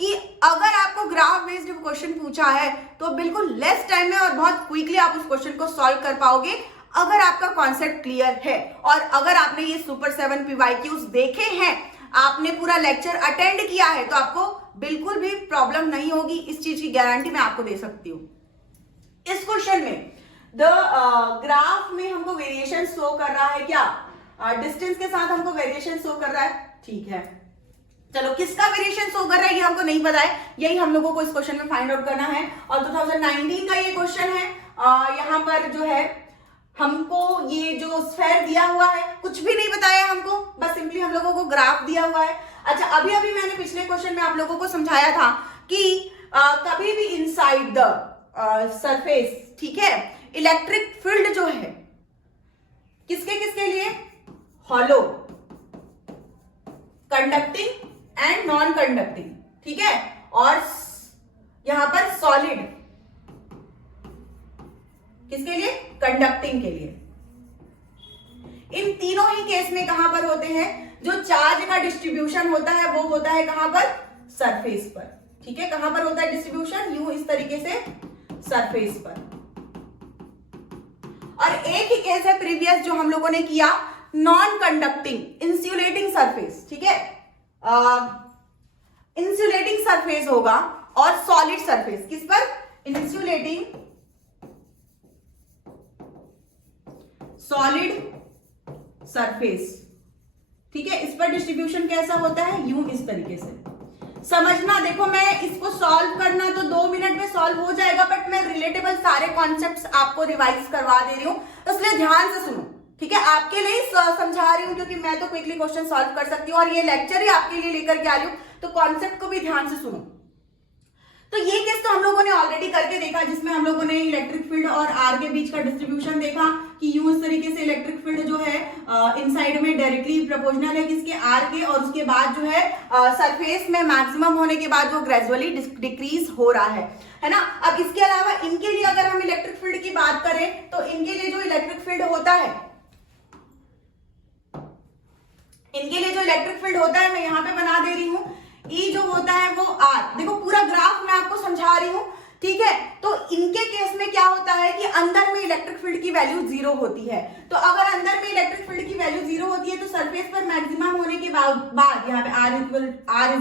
कि अगर आपको ग्राफ बेस्ड क्वेश्चन पूछा है तो बिल्कुल लेस टाइम में और बहुत क्विकली आप उस क्वेश्चन को सॉल्व कर पाओगे अगर आपका कॉन्सेप्ट क्लियर है और अगर आपने ये सुपर 7 PYQs देखे हैं, आपने पूरा लेक्चर अटेंड किया है, तो आपको बिल्कुल भी प्रॉब्लम नहीं होगी। इस चीज की गारंटी मैं आपको दे सकती हूँ। इस क्वेश्चन में ग्राफ में हमको वेरिएशन शो कर रहा है क्या? डिस्टेंस के साथ हमको वेरिएशन शो कर रहा है। ठीक है, चलो किसका वेरिएशन शो कर रहा है ये हमको नहीं पता है, यही हम लोगों को इस क्वेश्चन में फाइंड आउट करना है। और 2019 का ये क्वेश्चन है। यहाँ पर जो है हमको ये जो स्फेयर दिया हुआ है, कुछ भी नहीं बताया हमको, बस सिंपली हम लोगों को ग्राफ दिया हुआ है। अच्छा, अभी अभी मैंने पिछले क्वेश्चन में आप लोगों को समझाया था कि कभी भी इनसाइड द सरफेस, ठीक है, इलेक्ट्रिक फील्ड जो है किसके किसके लिए? Hollow, conducting and non conducting, ठीक है, और यहां पर सॉलिड किसके लिए? कंडक्टिंग के लिए। इन तीनों ही केस में कहां पर होते हैं? जो चार्ज का डिस्ट्रीब्यूशन होता है वो होता है कहां पर? सरफेस पर। ठीक है, कहां पर होता है डिस्ट्रीब्यूशन? यूं इस तरीके से सरफेस पर। और एक ही केस है प्रीवियस जो हम लोगों ने किया, नॉन कंडक्टिंग इंसुलेटिंग सरफेस। ठीक है, इंसुलेटिंग सरफेस होगा और सॉलिड सरफेस किस पर? Insulating solid surface. ठीक है, इस पर डिस्ट्रीब्यूशन कैसा होता है? यूं इस तरीके से समझना। देखो मैं इसको सॉल्व करना तो 2 मिनट में सॉल्व हो जाएगा, बट मैं रिलेटेबल सारे कॉन्सेप्ट्स आपको रिवाइज करवा दे रही हूं, इसलिए ध्यान से सुनो। ठीक है, आपके लिए समझा रही हूं क्योंकि मैं तो क्विकली क्वेश्चन सॉल्व कर सकती हूँ और ये लेक्चर ही आपके लिए लेकर के आ रही हूं, तो कॉन्सेप्ट को भी ध्यान से सुनो। तो ये केस तो हम लोगों ने ऑलरेडी करके देखा, जिसमें हम लोगों ने इलेक्ट्रिक फील्ड और आर के बीच का डिस्ट्रीब्यूशन देखा कि यूं इस तरीके से इलेक्ट्रिक फील्ड जो है इनसाइड में डायरेक्टली प्रोपोर्शनल है किसके? आर के, और उसके बाद जो है सरफेस में मैक्सिमम होने के बाद वो ग्रेजुअली डिक्रीज हो रहा है ना। अब इसके अलावा इनके लिए अगर हम इलेक्ट्रिक फील्ड की बात करें तो इनके लिए जो इलेक्ट्रिक फील्ड होता है, इनके लिए जो इलेक्ट्रिक फील्ड होता है, मैं यहां पे बना दे रही हूं, E जो होता है वो R। देखो पूरा ग्राफ मैं आपको समझा रही हूं, ठीक है। तो इनके केस में क्या होता है कि अंदर में इलेक्ट्रिक फील्ड की वैल्यू 0 होती है। तो अगर अंदर में इलेक्ट्रिक फील्ड की वैल्यू 0 होती है तो सरफेस पर मैक्सिमम होने के बाद यहाँ पे R is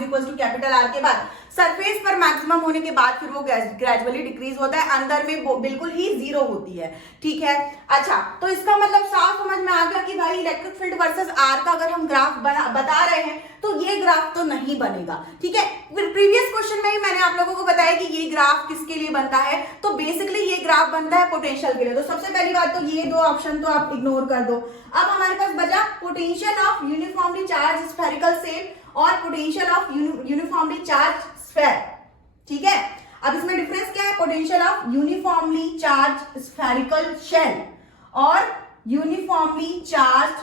equal to capital R के बाद सरफेस पर मैक्सिमम होने के बाद फिर वो ग्रेजुअली डिक्रीज होता है, अंदर में बिल्कुल ही 0 होती है। ठीक है, अच्छा, तो इसका मतलब साफ समझ में आ गया कि भाई इलेक्ट्रिक फील्ड वर्सेस आर का अगर हम ग्राफ बता रहे हैं तो ये ग्राफ तो नहीं बनेगा। ठीक है, प्रीवियस क्वेश्चन में ही मैंने आप लोगों को बताया कि ये ग्राफ किसके लिए बनता है, तो बेसिकली ये ग्राफ बनता है पोटेंशियल के लिए। तो सबसे पहली बात तो ये 2 ऑप्शन तो आप इग्नोर कर दो। अब हमारे पास बचा potential of uniformly charge spherical shell और potential of uniformly charge sphere. ठीक है, अब इसमें डिफरेंस क्या है? Potential of uniformly charge spherical shell और यूनिफॉर्मली चार्ज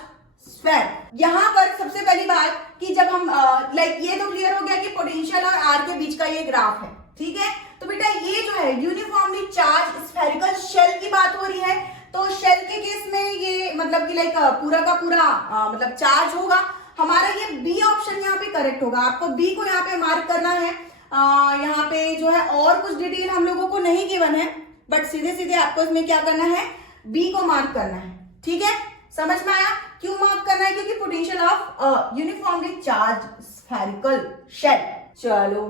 स्फेयर। यहां पर सबसे पहली बात कि जब हम ये तो क्लियर हो गया कि पोटेंशियल और आर के बीच का ये ग्राफ है। ठीक है, तो बेटा ये जो है यूनिफॉर्मली चार्ज स्फेरिकल शेल की बात हो रही है, तो शेल के केस में ये मतलब कि पूरा का पूरा मतलब चार्ज होगा। हमारा ये बी ऑप्शन यहाँ पे करेक्ट होगा। आपको बी को यहाँ पे मार्क करना है। यहाँ पे जो है और कुछ डिटेल हम लोगों को नहीं गिवन है, बट सीधे सीधे आपको इसमें क्या करना है? बी को मार्क करना है। ठीक है, समझ में आया? क्यों मार्क करना है? क्योंकि potential of uniformly charge spherical shell. चलो,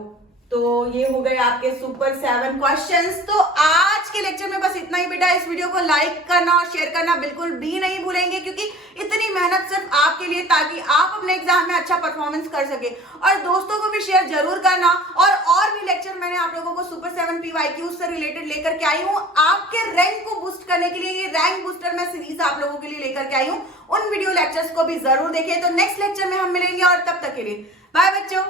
तो ये हो गए आपके सुपर 7 क्वेश्चंस। तो आज के लेक्चर में बस इतना ही बेटा। इस वीडियो को लाइक करना और शेयर करना बिल्कुल भी नहीं भूलेंगे, क्योंकि इतनी मेहनत सिर्फ आपके लिए, ताकि आप अपने एग्जाम में अच्छा परफॉर्मेंस कर सके। और दोस्तों को भी शेयर जरूर करना। और भी लेक्चर मैंने आप लोगों को सुपर 7 PYQ से रिलेटेड लेकर के आई हूँ आपके रैंक को बूस्ट करने के लिए। ये रैंक बूस्टर मैं सीरीज आप लोगों के लिए लेकर के आई हूँ। उन वीडियो लेक्चर्स को भी जरूर देखिए। तो नेक्स्ट लेक्चर में हम मिलेंगे, और तब तक के लिए बाय बच्चों।